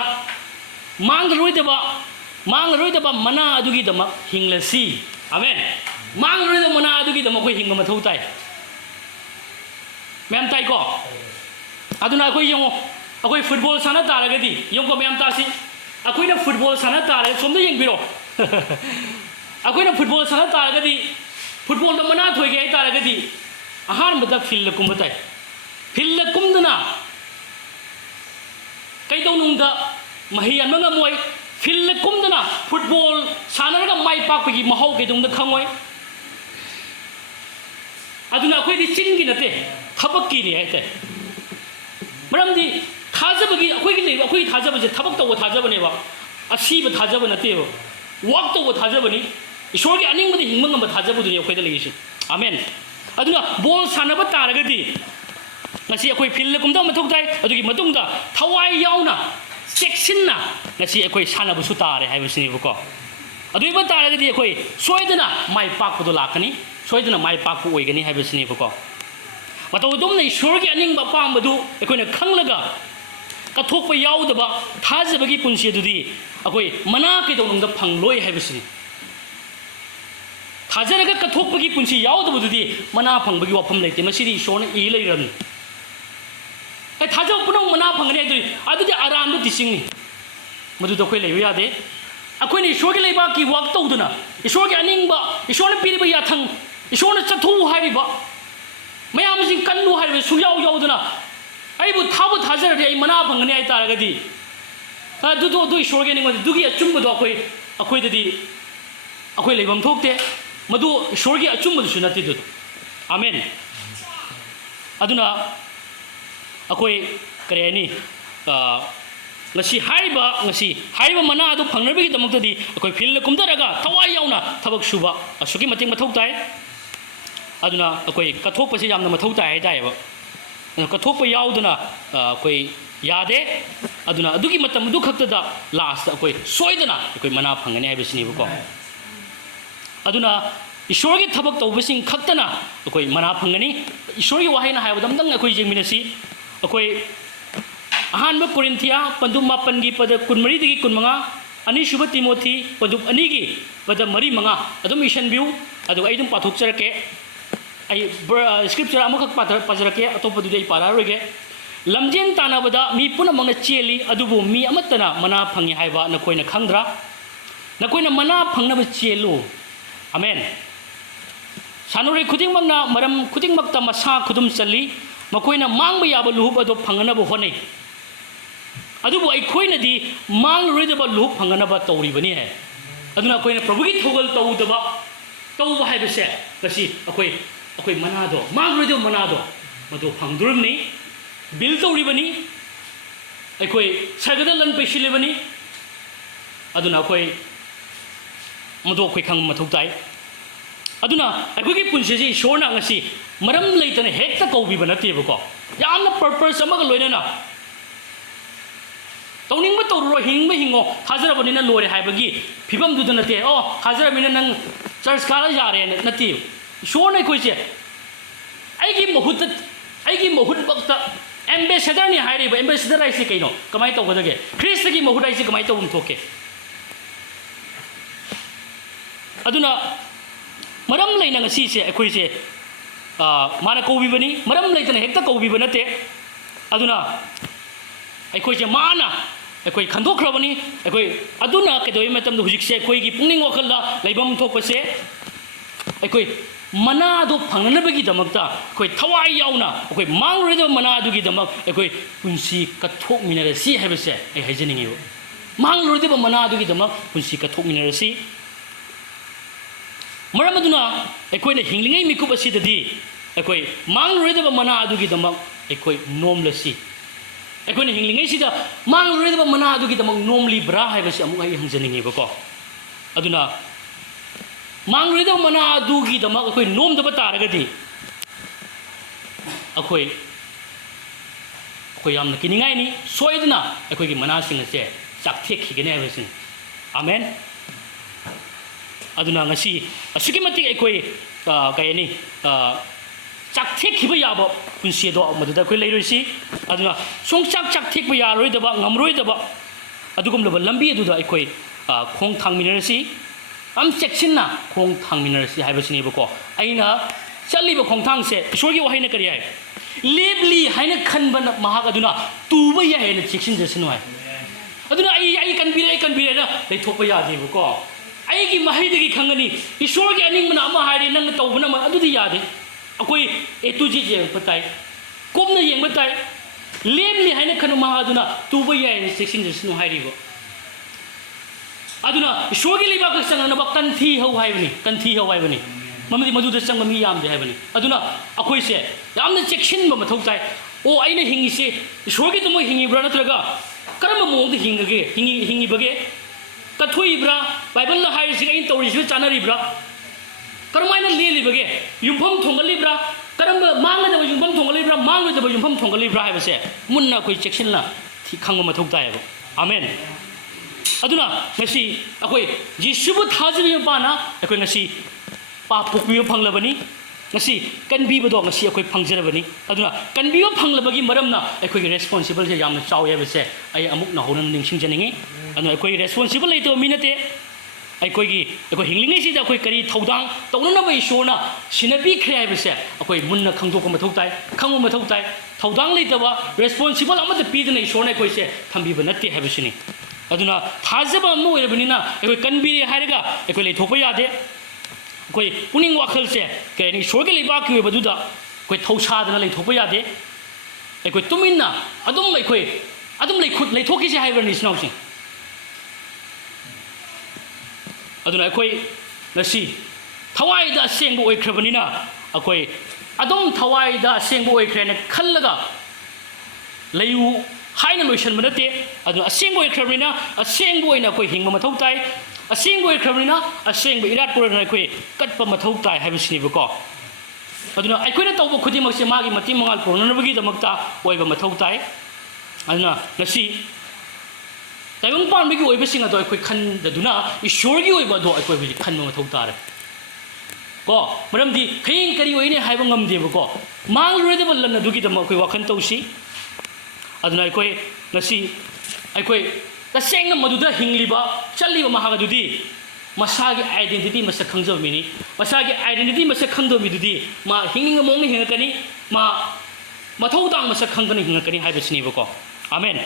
मांगरोइदबा मना अदुगी दमक हिंगलसी आमेन मांगरोइदबा मना अदुगी दमक कोई हिंग मथौ ताई मैम ताई को अदुना अखोई यंगो अखोई फुटबॉल साना तारगदी यंगो मैम तासी अखोइना फुटबॉल साना तारे सोमदो यंगबिरो अखोइना फुटबॉल साना तारगदी फुटबॉल द मना थोइगे हाय तारगदी अहानबदा फील्ड कुमताई फील्ड कुमदना कैदौनुंगदा मही अनमंगा मोय फील्ड कुमदना फुटबॉल सानरगा माई पाकपगी महौ कैदौंगदा खंगोय अदुना अखोइदि चिनगी नते थबक्की नि हायते मरमदि थाजबगी अखोइगी लेब अखोइ थाजबजे थबक तव थाजबनेबा असीब थाजब नतेबो वाक तव थाजबनी ईश्वरगी अनिंगबदि हिंगमंगम थाजबदुनि अखोइदा लेयिसि आमेन अदुना बॉल सानब तारगदी ngasi अखोइ फील्ड कुमदा मथौ ताई अदुगी मतुंगदा थवाई याउना सेक्शनना ngasi अखोइ सानबसु तारे हाइबसिनिबको अदुइबा तारगदी अखोइ सोइदना माइ पाकपदो लाकनी सोइदना माइ पाकपु ओइगनी हाइबसिनिबको मतौदुमना ईश्वरगी अनिंगबा पामबदु अखोइना खंगलगा कथोकप याउदबा थाजबगी पुंसी दुदी अखोइ मना केदौनुंगदा फंगलोय हाइबसिनि थाजरगा कथोकपगी पुंसी याउदबदुदी मना फंगबगी वाफम लेते मसिदी ईश्वरना ई लैरन ए थाजब पुनौ मना फंगने अदुदी आराम दु तिसिंगनि मदुद अखोइ लेबा यादे अखोइना ईश्वरगी लेबाकी वाक तौदना ईश्वरगी अनिंगबा ईश्वरना पिरिबा याथंग ईश्वरना चथु हाइरिबा मयामसिंग कन्नु हाइरिबा सुयाउ याउदना अइबु थाबु थाजरदि अइ मना फंगने हाइ तारगदी अदुदो दु ईश्वरगी निंगबदि दुगी अचुंबदो अखोइददि अखोइ लेबम थोकते मधु ईश्वरगी अचुंबदुसु नते दु आमेन अदुना अखोइ करेनी ngasi haiba mana adu phangnabigi damoktadi akoi field kumdaraga thawai yauna thabak suba asuki mating mathau tai aduna akoi kathok pasi yamna mathau tai hai daiba kathok pa yauduna akoi yade aduna adugi matam du khaktada last akoi soidana akoi mana phangani haibisini ko aduna ईश्वर की थबक तौबसिंग खक्तना अखोई मना फंगनी ईश्वर की वाहैना हाइबदम दंग अखोई जेमिनसी अखोई अहानब कोरिन्थिया पंदु मापन की पद कुनमरी दगी कुनमंगा ꯑꯅꯤꯁꯨꯕ ꯇꯤꯃꯣꯊꯤ ꯄꯗꯨꯛ ꯑꯅꯤꯒꯤ ꯄꯗ ꯃꯔꯤ ꯃꯉꯥ ꯑꯗꯨꯝ ꯏꯁꯟꯕꯤꯌꯨ ꯑꯗꯨꯒ ꯑꯩ ꯑꯗꯨꯝ ꯄꯥꯊꯣꯛꯆꯔꯛꯀꯦ ꯑꯩ ꯁ꯭ꯀ꯭ꯔꯤꯞꯆꯔ ꯑꯃꯈꯛ ꯄꯥꯖꯔꯛꯀꯦ ꯑꯇꯣꯞꯄꯗꯨꯗꯤ ꯑꯩ ꯄꯥꯔꯛꯑꯔꯣꯏꯒꯦ ꯂꯝꯖꯦꯟ ꯇꯥꯟꯅꯕꯗ ꯃꯤ ꯄꯨꯝꯅꯃꯛꯅ ꯆꯦꯜꯂꯤ ꯑꯗꯨꯕꯨ ꯃꯤ ꯑꯃꯠꯇꯅ ꯃꯅꯥ ꯐꯪꯏ ꯍꯥꯏꯕ ꯅꯈꯣꯏꯅ ꯈꯪꯗ꯭ꯔꯥ ꯅꯈꯣꯏꯅ ꯃꯅꯥ ꯐꯪꯅꯕ ꯆꯦꯜꯂꯨ ꯑꯃꯦꯟ ꯁꯥꯟꯅꯔꯣꯏ ꯈꯨꯗꯤꯡꯃꯛꯅ ꯃꯔꯝ ꯈꯨꯗꯤꯡꯃꯛꯇ ꯃꯁꯥ ꯈꯨꯗꯨꯝ ꯆꯜꯂꯤ ꯃꯈꯣꯏꯅ ꯃꯥꯡꯕ ꯌꯥꯕ ꯂꯨꯍꯨꯞ ꯑꯗꯨ ꯐꯪꯅꯕ ꯍꯣꯠꯅꯩ ꯑꯗꯨꯕꯨ ꯑꯩꯈꯣꯏꯅꯗꯤ ꯃꯥꯡꯂꯔꯣꯏꯗꯕ ꯂꯨꯍꯨꯞ ꯐꯪꯅꯕ ꯇꯧꯔꯤꯕꯅꯤ ꯍꯥꯏ ꯑꯗꯨꯅ ꯑꯩꯈꯣꯏꯅ ꯄ꯭ꯔꯚꯨꯒꯤ ꯊꯧꯒꯜ ꯇꯧꯕ ꯍꯥꯏꯕꯁꯦ ꯉꯁꯤ ꯑꯩꯈꯣꯏ ꯃꯅꯥꯗꯣ ꯃꯥꯡꯂꯔꯣꯏꯗꯕ ꯃꯅꯥꯗꯣ ꯃꯗꯨ ꯐꯪꯗꯣꯔꯤꯕꯅꯤ ꯕꯤꯜ ꯇꯧꯔꯤꯕꯅꯤ ꯑꯩꯈꯣꯏ ꯁꯔꯒꯗ ꯂꯟ ꯄꯩꯁꯤꯜꯂꯤꯕꯅꯤ ꯑꯗꯨꯅ ꯑꯩꯈꯣꯏ ꯃꯗꯨ ꯑꯩꯈꯣꯏ ꯈꯪꯕ ꯃꯊꯧ ꯇꯥꯏ ꯑꯗꯨꯅ ꯑꯩꯈꯣꯏꯒꯤ ꯄꯨꯟꯁꯤꯁꯤ ꯏꯁꯣꯔꯅ ꯉꯁꯤ ꯃꯔꯝ ꯂꯩꯇꯅ ꯍꯦꯛꯇ ꯀꯧꯕꯤꯕ ꯅꯠꯇꯦꯕꯀꯣ ꯌꯥꯝꯅ ꯄꯔꯄꯁ ꯑꯃꯒ ꯂꯣꯏꯅꯅ ꯇꯧꯅꯤꯡꯕ ꯇꯧꯔꯨꯔꯣ ꯍꯤꯡꯕ ꯍꯤꯡꯉꯣ ꯊꯥꯖꯔꯕꯅꯤꯅ ꯂꯣꯏꯔꯦ ꯍꯥꯏꯕꯒꯤ ꯐꯤꯕꯝꯗꯨꯗ ꯅꯠꯇꯦ ꯊꯥꯖꯔꯕꯅꯤꯅ ꯅꯪ ꯆꯔꯆ ꯀꯥꯔ ꯌꯥꯔꯦꯅ ꯅꯠꯇꯦ ꯏꯁꯣꯔꯅ ꯑꯩꯈꯣꯏꯁꯦ ꯑꯩꯒꯤ ꯃꯍꯨꯠꯃꯛꯇ ꯑꯦꯝꯕꯦꯁꯦꯗꯔꯅꯤ ꯍꯥꯏꯔꯤꯕ ꯑꯦꯝꯕꯦꯁꯦꯗꯔ ꯍꯥꯏꯁꯤ ꯀꯩꯅꯣ ꯀꯃꯥꯏꯅ ꯇꯧꯒꯗꯒꯦ ꯈ꯭ꯔꯤꯁꯇꯒꯤ ꯃꯍꯨꯠ ꯍꯥꯏꯁꯤ ꯀꯃꯥꯏꯅ ꯇꯧꯐꯝ ꯊꯣꯛꯀꯦ ꯑꯗꯨꯅ ꯃꯔꯝ ꯂꯩꯅ ꯉꯁꯤꯁꯦ ꯑꯩꯈꯣꯏꯁꯦ ꯃꯥꯅ ꯀꯧꯕꯤꯕꯅꯤ ꯃꯔꯝ ꯂꯩꯇꯅ ꯍꯦꯛꯇ ꯀꯧꯕꯤꯕ ꯅꯠꯇꯦ ꯑꯗꯨꯅ ꯑꯩꯈꯣꯏꯁꯦ ꯃꯥꯅ ꯑꯩꯈꯣꯏ ꯈꯟꯗꯣꯛꯈ꯭ꯔꯕꯅꯤ ꯑꯩꯈꯣꯏ ꯑꯗꯨꯅ ꯀꯩꯗꯧꯕ ꯃꯇꯝꯗ ꯍꯧꯖꯤꯛꯁꯦ ꯑꯩꯈꯣꯏꯒꯤ ꯄꯨꯛꯅꯤꯡ ꯋꯥꯈꯜꯗ ꯂꯩꯐꯝ ꯊꯣꯛꯄꯁꯦ ꯑꯩꯈꯣꯏ ꯃꯅꯥꯗꯣ ꯐꯪꯅꯅꯕꯒꯤꯗꯃꯛꯇ ꯑꯩꯈꯣꯏ ꯊꯋꯥꯏ yauna ꯑꯩꯈꯣꯏ ꯃꯥꯡꯂꯣꯏꯗꯕ ꯃꯅꯥ ꯑꯗꯨꯒꯤꯗꯃꯛ ꯑꯩꯈꯣꯏ ꯄꯨꯟꯁꯤ ꯀꯠꯊꯣꯛꯃꯤꯟꯅꯔꯁꯤ ꯍꯥꯏꯕꯁꯦ ꯑꯩ ꯍꯥꯏꯖꯅꯤꯡꯉꯦꯕ ꯃꯥꯡꯂꯣꯏꯗꯕ ꯃꯅꯥ ꯑꯗꯨꯒꯤꯗꯃꯛ ꯄꯨꯟꯁꯤ ꯀꯠꯊꯣꯛꯃꯤꯟꯅꯔꯁꯤ ꯃꯔꯝ ꯑꯗꯨꯅ ꯑꯩꯈꯣꯏꯅ ꯍꯤꯡꯂꯤꯉꯩ ꯃꯤꯀꯨꯞ ꯑꯁꯤꯗꯗꯤ ꯑꯩꯈꯣꯏ ꯃꯥꯡꯂꯣꯏꯗꯕ ꯃꯅꯥ ꯑꯗꯨꯒꯤꯗꯃꯛ ꯑꯩꯈꯣꯏ ꯅꯣꯝꯂꯁꯤ ꯑꯩꯈꯣꯏꯅ ꯍꯤꯡꯂꯤꯉꯩꯁꯤꯗ ꯃꯥꯡꯂꯣꯏꯗꯕ ꯃꯅꯥ ꯑꯗꯨꯒꯤꯗꯃꯛ ꯅꯣꯝꯂꯤꯕ꯭ꯔꯥ ꯍꯥꯏꯕꯁꯤ ꯑꯃꯨꯛ ꯑꯩ ꯍꯪꯖꯅꯤꯡꯉꯦꯕꯀꯣ ꯑꯗꯨꯅ ꯃꯥꯡꯂꯣꯏꯗꯕ ꯃꯅꯥ ꯑꯗꯨꯒꯤꯗꯃꯛ ꯑꯩꯈꯣꯏ ꯅꯣꯝꯗꯕ ꯇꯥꯔꯒꯗꯤ ꯑꯩꯈꯣꯏ ꯌꯥꯝꯅ ꯀꯤꯅꯤꯡꯉꯥꯏꯅꯤ ꯁꯣꯏꯗꯅ ꯑꯩꯈꯣꯏꯒꯤ ꯃꯅꯥꯁꯤꯡ ꯑꯁꯦ ꯆꯥꯛꯊꯦꯛꯈꯤꯒꯅꯤ ꯍꯥꯏꯕꯁꯤꯅꯤ ꯑꯃꯦꯟ ꯑꯗꯨꯅ ꯉꯁꯤ ꯑꯁꯨꯛꯀꯤ ꯃꯇꯤꯛ ꯑꯩꯈꯣꯏ ꯀꯩ ꯍꯥꯏꯅꯤ ꯆꯥꯛꯊꯦꯛꯈꯤꯕ ꯌꯥꯕ ꯄꯨꯟꯁꯤ ꯑꯗꯣ ꯃꯗꯨꯗ ꯑꯩꯈꯣꯏ ꯂꯩꯔꯣꯏꯁꯤ ꯑꯗꯨꯅ ꯆꯥꯛꯊꯦꯛꯄ ꯌꯥꯔꯣꯏꯗꯕ ꯉꯝꯔꯣꯏꯗꯕ ꯑꯗꯨꯒꯨꯝꯂꯕ ꯂꯝꯕꯤ ꯑꯗꯨꯗ ꯑꯩꯈꯣꯏ ꯈꯣꯡ ꯊꯥꯡꯃꯤꯟꯅꯔꯁꯤ ꯌꯥꯝ ꯆꯦꯛꯁꯤꯟꯅ ꯈꯣꯡ ꯊꯥꯡꯃꯤꯟꯅꯔꯁꯤ ꯍꯥꯏꯕꯁꯤꯅꯦꯕꯀꯣ ꯑꯩꯅ ꯆꯠꯂꯤꯕ ꯈꯣꯡꯊꯥꯡꯁꯦ ꯏꯁꯣꯔꯒꯤ ꯋꯥꯍꯩꯅ ꯀꯔꯤ ꯍꯥꯏ ꯂꯦꯞꯂꯤ ꯍꯥꯏꯅ ꯈꯟꯕ ꯃꯍꯥꯛ ꯑꯗꯨꯅ ꯇꯨꯕ ꯌꯥꯏ ꯍꯥꯏꯅ ꯆꯦꯛꯁꯤꯟꯖꯁꯅꯨ ꯍꯥꯏ ꯑꯗꯨꯅ ꯑꯩ ꯀꯟꯕꯤꯔꯦꯅ ꯂꯩꯊꯣꯛꯄ ꯌꯥꯗꯦꯕꯀꯣ ꯑꯩꯒꯤ ꯃꯍꯩꯗꯒꯤ ꯈꯪꯒꯅꯤ ꯏꯁꯣꯔꯒꯤ ꯑꯅꯤꯡꯕꯅ ꯑꯃ ꯍꯥꯏꯔꯦ ꯅꯪꯅ ꯇꯧꯕꯅ ꯑꯃ ꯑꯗꯨꯗꯤ ꯌꯥꯗꯦ ꯑꯩꯈꯣꯏ A to Z ꯌꯦꯡꯕ ꯇꯥꯏ ꯀꯨꯞꯅ ꯌꯦꯡꯕ ꯇꯥꯏ ꯂꯦꯞꯂꯤ ꯍꯥꯏꯅ ꯈꯟꯕ ꯃꯍꯥꯛ ꯑꯗꯨꯅ ꯇꯨꯕ ꯌꯥꯏ ꯍꯥꯏꯅ ꯆꯦꯛꯁꯤꯟꯖꯁꯅꯨ ꯍꯥꯏꯔꯤꯕ ꯑꯗꯨꯅ ꯏꯁꯣꯔꯒꯤ ꯂꯩꯕꯥꯛꯇ ꯆꯪꯅꯅꯕ ꯀꯟꯊꯤ ꯍꯧ ꯍꯥꯏꯕꯅꯤ ꯃꯃꯗꯤ ꯃꯗꯨꯗ ꯆꯪꯕ ꯃꯤ ꯌꯥꯝꯗꯦ ꯍꯥꯏꯕꯅꯤ ꯑꯗꯨꯅ ꯑꯩꯈꯣꯏꯁꯦ ꯌꯥꯝꯅ ꯆꯦꯛꯁꯤꯟꯕ ꯃꯊꯧ ꯇꯥꯏ ꯑꯩꯅ ꯍꯤꯡꯉꯤꯁꯦ ꯏꯁꯣꯔꯒꯤꯗꯃꯛ ꯍꯤꯡꯉꯤꯕ꯭ꯔꯥ ꯅꯠꯇ꯭ꯔꯒ ꯀꯔꯝꯕ ꯃꯑꯣꯡꯗ ꯍꯤꯡꯉꯤꯕꯒꯦ ꯀꯠꯊꯣꯛꯏꯕ꯭ꯔꯥ ꯕꯥꯏꯕꯜꯅ ꯍꯥꯏꯔꯤꯁꯤꯒ ꯑꯩꯅ ꯇꯧꯔꯤꯁꯤꯒ ꯆꯥꯟꯅꯔꯤꯕ꯭ꯔꯥ ꯀꯔꯝꯍꯥꯏꯅ ꯂꯦꯜꯂꯤꯕꯒꯦ ꯌꯨꯝꯐꯝ ꯊꯣꯡꯒꯠꯂꯤꯕ꯭ꯔꯥ ꯀꯔꯝꯕ ꯃꯥꯡꯒꯗꯕ ꯌꯨꯝꯐꯝ ꯊꯣꯡꯒꯠꯂꯤꯕ꯭ꯔꯥ ꯃꯥꯡꯂꯣꯏꯗꯕ ꯌꯨꯝꯐꯝ ꯊꯣꯡꯒꯠꯂꯤꯕ꯭ꯔꯥ ꯍꯥꯏꯕꯁꯦ ꯃꯨꯟꯅ ꯑꯩꯈꯣꯏ ꯆꯦꯛꯁꯤꯟꯅ ꯈꯪꯕ ꯃꯊꯧ ꯇꯥꯏꯌꯦꯕ ꯑꯃꯦꯟ ꯑꯗꯨꯅ ꯉꯁꯤ ꯑꯩꯈꯣꯏ ꯖꯤꯁꯨꯕꯨ ꯊꯥꯖꯕꯤꯕ ꯃꯄꯥꯅ ꯑꯩꯈꯣꯏ ꯉꯁꯤ ꯄꯣꯛꯄꯤꯕ ꯐꯪꯂꯕꯅꯤ ꯉꯁꯤ ꯀꯟꯕꯤꯕꯗꯣ ꯉꯁꯤ ꯑꯩꯈꯣꯏ ꯐꯪꯖꯔꯕꯅꯤ ꯑꯗꯨꯅ ꯀꯟꯕꯤꯕ ꯐꯪꯂꯕꯒꯤ ꯃꯔꯝꯅ ꯑꯩꯈꯣꯏꯒꯤ ꯔꯦꯁꯄꯣꯟꯁꯤꯕꯜꯁꯦ ꯌꯥꯝꯅ ꯆꯥꯎꯋꯤ ꯍꯥꯏꯕꯁꯦ ꯑꯩ ꯑꯃꯨꯛ ꯅꯧꯍꯧꯅꯅ ꯅꯤꯡꯁꯤꯡꯖꯅꯤꯡꯉꯤ ꯑꯗꯨꯅ ꯑꯩꯈꯣꯏ ꯔꯦꯁꯄꯣꯟꯁꯤꯕꯜ ꯂꯩꯇꯕ ꯃꯤ ꯅꯠꯇꯦ ꯑꯩꯈꯣꯏ ꯍꯤꯡꯂꯤꯉꯩꯁꯤꯗ ꯑꯩꯈꯣꯏ ꯀꯔꯤ ꯊꯧꯗꯥꯡ ꯇꯧꯅꯅꯕ ꯏꯁꯣꯔꯅ ꯁꯤꯟꯅꯕꯤꯈ꯭ꯔꯦ ꯍꯥꯏꯕꯁꯦ ꯑꯩꯈꯣꯏ ꯃꯨꯟꯅ ꯈꯪꯗꯣꯛꯄ ꯃꯊꯧ ꯇꯥꯏ ꯈꯪꯕ ꯃꯊꯧ ꯇꯥꯏ ꯊꯧꯗꯥꯡ ꯂꯩꯇꯕ ꯔꯦꯁꯄꯣꯟꯁꯤꯕꯜ ꯑꯃꯠꯇ ꯄꯤꯗꯅ ꯏꯁꯣꯔꯅ ꯑꯩꯈꯣꯏꯁꯦ ꯊꯝꯕꯤꯕ ꯅꯠꯇꯦ ꯍꯥꯏꯕꯁꯤꯅꯤ ꯑꯗꯨꯅ ꯊꯥꯖꯕ ꯑꯃ ꯑꯣꯏꯔꯕꯅꯤꯅ ꯑꯩꯈꯣꯏ ꯀꯟꯕꯤꯔꯦ ꯍꯥꯏꯔꯒ ꯑꯩꯈꯣꯏ ꯂꯩꯊꯣꯛꯄ ꯌꯥꯗꯦ ꯑꯩꯈꯣꯏ ꯄꯨꯛꯅꯤꯡ ꯋꯥꯈꯜꯁꯦ ꯀꯩ ꯍꯥꯏꯅꯤ ꯏꯁꯣꯔꯒꯤ ꯂꯩꯕꯥꯛꯀꯤ ꯑꯣꯏꯕꯗꯨꯗ ꯑꯩꯈꯣꯏ ꯊꯧꯁꯥꯗꯅ ꯂꯩꯊꯣꯛꯄ ꯌꯥꯗꯦ ꯑꯩꯈꯣꯏ ꯇꯨꯃꯤꯟꯅ ꯑꯗꯨꯝ ꯂꯩꯊꯣꯛꯈꯤꯁꯦ ꯍꯥꯏꯕꯅꯤ ꯏꯆꯤꯟꯅꯥꯎꯁꯤꯡ ꯑꯗꯨꯅ ꯑꯩꯈꯣꯏ ꯉꯁꯤ ꯊꯋꯥꯏꯗ ꯑꯁꯦꯡꯕ ꯑꯣꯏꯈ꯭ꯔꯕꯅꯤꯅ ꯑꯩꯈꯣই ꯑꯗꯨꯝ ꯊꯋꯥꯏꯗ ꯑꯁꯦꯡꯕ ꯑꯣꯏꯈ꯭ꯔꯦꯅ ꯈꯜꯂꯒ ꯂꯩꯌꯨ ꯍꯥꯏꯅ ꯂꯣꯏꯁꯟꯕ ꯅꯠꯇꯦ ꯑꯗꯨꯅ ꯑꯁꯦꯡꯕ ꯑꯣꯏꯈ꯭ꯔꯕꯅꯤꯅ ꯑꯁꯦꯡꯕ ꯑꯣꯏꯅ ꯑꯩꯈꯣꯏ ꯍꯤꯡꯕ ꯃꯊꯧ ꯇꯥꯏ ꯑꯁꯦꯡꯕ ꯑꯣꯏꯈ꯭ꯔꯕꯅꯤ나 ꯑꯁꯦꯡꯕ ꯏꯔꯥꯠ ꯄꯨꯔꯅ ꯑꯩꯈꯣꯏ ꯀꯠꯄ ꯃꯊꯧ ꯇꯥꯏ ꯍꯥꯏꯕꯁꯤꯅꯦꯕꯀꯣ ꯑꯗꯨꯅ ꯑꯩꯈꯣꯏꯅ ꯇꯧꯕ ꯈꯨꯗꯤꯡꯃꯛꯁꯦ ꯃꯥꯒꯤ ꯃꯇꯤꯡ ꯃꯉꯥꯜ ꯄꯨꯔꯛꯅꯕꯒꯤꯗꯃꯛꯇ ꯑꯣꯏꯕ ꯃꯊꯧ ꯇꯥꯏ ꯑꯗꯨꯅ ꯉꯁꯤ ꯇꯥꯏꯕꯪ ꯄꯥꯟꯕꯒꯤ ꯑꯣꯏꯕꯁꯤꯡ ꯑꯗꯣ ꯑꯩꯈꯣꯏ ꯈꯟꯗꯗꯨꯅ ꯏꯁꯣꯔꯒꯤ ꯑꯣꯏꯕ ꯑꯗꯣ ꯑꯩꯈꯣꯏ ꯍꯧꯖꯤꯛ ꯈꯟꯕ ꯃꯊꯧ ꯇꯥꯔꯦ ꯀꯣ ꯃꯔꯝꯗꯤ ꯍꯌꯦꯡ ꯀꯔꯤ ꯑꯣꯏꯅꯤ ꯍꯥꯏꯕ ꯉꯝꯗꯦꯕꯀꯣ ꯃꯥꯡꯂꯣꯏꯗꯕ ꯂꯟ ꯑꯗꯨꯒꯤꯗꯃꯛ ꯑꯩꯈꯣꯏ ꯋꯥꯈꯜ ꯇꯧꯁꯤ ꯑꯗꯨꯅ ꯑꯩꯈꯣꯏ ꯉꯁꯤ ꯑꯩꯈꯣꯏ तसेंग मधुदा हिंगलिबा चलिबा महागदुदी मसागी आइडेंटिटी मसक खंगजब मिनी मसागी आइडेंटिटी मसक खंगदो मिदुदी मा हिंगिंग मोंग हिंगकनी मा मथौ दांग मसक खंगनी हिंगकनी हाइबसिनीबको आमेन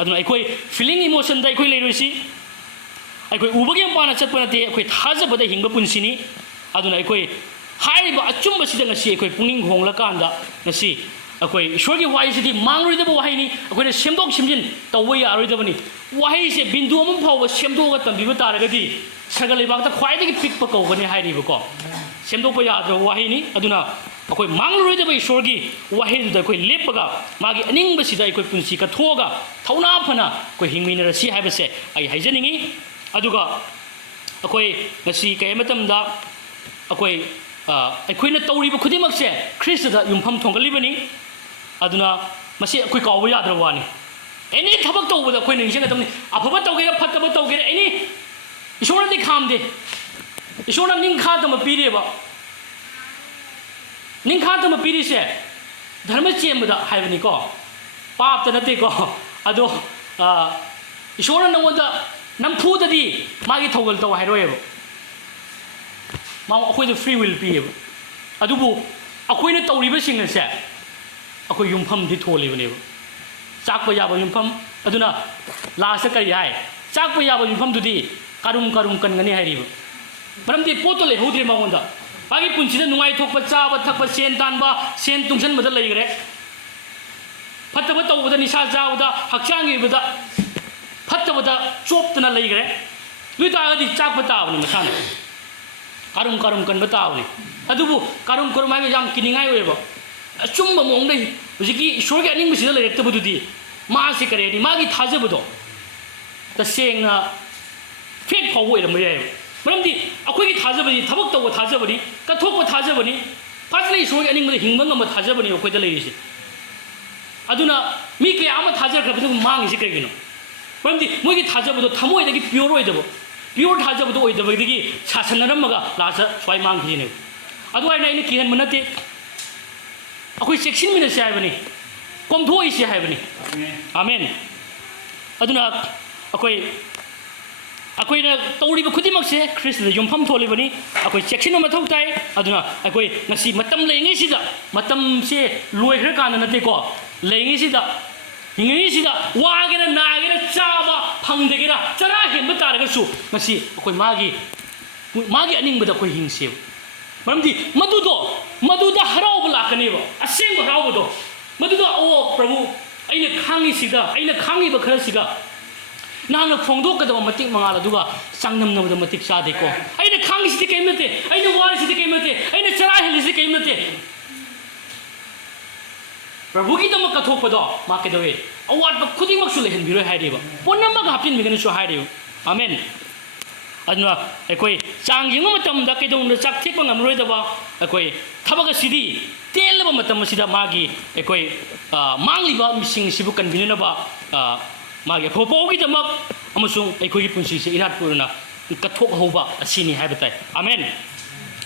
अदुना अखोई फीलिंग इमोशन दा अखोई लेरुसी अखोई उबगे पाना चतपनते अखोई थाजबदा हिंगबा पुंसिनी अदुना अखोई हाइबा अचुंबसिदा ngasi अखोई पुंगिंग होंगलाकांदा ngasi अखोई ईश्वरगी वाइसिदी मांगरुदबा वाहिनी अखोइना सेमदोक सेमजिन तौबा यारोइदबनी वाहिसे बिंदु अमम फावबा सेमदोगा तंबिबा तारगदी सगलेबागता ख्वाइदगी पिकपा कौगनी हाइरिबको सेमदोकपा याद्रो वाहिनी अदुना अखोई मांगरुदबा ईश्वरगी वाहिदुदा अखोई लेपगा मागी अनिंगबसिदा अखोई पुंसी का थोगा थौना फना अखोई हिंगमिनरसी हाइबसे आई हाइजनिंगी अदुगा अखोई ngasi कय मतमदा अखोई अखोइना तौरिबा खुदिमकसे ख्रिस्टदा युमफम थोंगलिबनी अदुना मसी अखोई कावबा याद्रो वानी एनी थबक तौबदा अखोई निंगसिंगदमनी अफबा तौगेरा फतबा तौगेरा एनी ईश्वरदी खामदे ईश्वरना निंखादम पीरेबा निंखादम पीरिसे धर्म चेमदा हाइबनीको पापता नतेको अदो ईश्वरना नंगोदा नमफुददी मागी थौगल तौ हाइरोयेबा मा अखोइदो फ्री विल पीएबा अदुबु अखोइना तौरिबसिंगसे अखोइ युमफमदि थोलिबनेबा चाकपा याबा युमफम अदुना लास्ट करी हाय चाकपा याबा युमफमदुदी कारुम कारुम कनगनी हाइरिबा मरमदि पोतो लेहौद्रे मगोंदा मागी पुंसिदा नुंगाइ थोकपा चाबा थकपा सेन तानबा सेन तुंगसनबदा लैगरे फत्तबा तौबदा निशा जाबदा हक्चांगिबदा फत्तबदा चोपतना लैगरे दुइतागदी चाकपा ताबनी मसाना कारुम कारुम कनबा ताबनी अदुबु कारुम कारुम हाइबा याम किनिंगाइ ओयबा अचुंबा मोंगदै हुजिकी ईश्वरगी अनिंगबसिदा लैरक्तबदुदी मासे करेनी मागी थाजबदो तसेंगना फेक फाव ओइरम याय मरमदि अखोइगी थाजबदि थबक तौबा थाजबदि कथोकपा थाजबदि फाजले ईश्वरगी अनिंगबदि हिंगबा ngamba थाजबदि अखोइदा लैरिसे अदुना मी के आमा थाजरखबदु मांगिसे करिगिनो मरमदि मोइगी थाजबदो थमोइदगी प्योर ओइदबो प्योर थाजबदो ओइदबदगी सासनरमगा लासा स्वाइ मांगिने अदुआइना इन किहन मनते अखोइ सेक्शन मिनसे हाइबनी कोमथोइसे हाइबनी आमेन अदुना अखोइ अखोइना तौरिबा खुदिमकसे ख्रिस्टदा युमफम थोलिबनी अखोइ चेक्सिन मथौ ताइ अदुना अखोइ ngasi मतम लेंगिसिदा मतमसे लोइखर कान नतेको लेंगिसिदा हिंगिसिदा वागेरा नागेरा चाबा फंगदेगेरा चरा हेनबा तारगसु ngasi अखोइ मागी अनिंगबदा अखोइ हिंसे मरमदि मदुदा हराउबा लाकनेबा असेंग हराउबदो मदुदा ओ प्रभु अइना खांगिसिदा अइना खांगिबा खरसिगा नांगना फोंदोकदब मतिक मंगाल अदुगा चांगनमनबदा मतिक चादेको अइना खांगिसिदि कैमते अइना वारिसिदि कैमते अइना चरा हेलिसिदि कैमते प्रभुगी दम कथोकदो माकेदवे अवाटबा खुदिमकसु लेहनबिरो हाइरिबा पोनमग हापिन मिगनसु हाइरिबा आमेन अदुना अखोइ चांग यंग मतमदा कैदोंदा चाक थेकबा ngamroidaba अखोइ थबग सिदि तेलबा मतमसिदा मागी अखोइ मांगलिबा मिसिंग सिबु कनबिननबा मागे खोपोगी दमक अमसुंग अखोइगी पुंसिसे इरात पुरना कथोक होबा असिनी हाइबताइ आमेन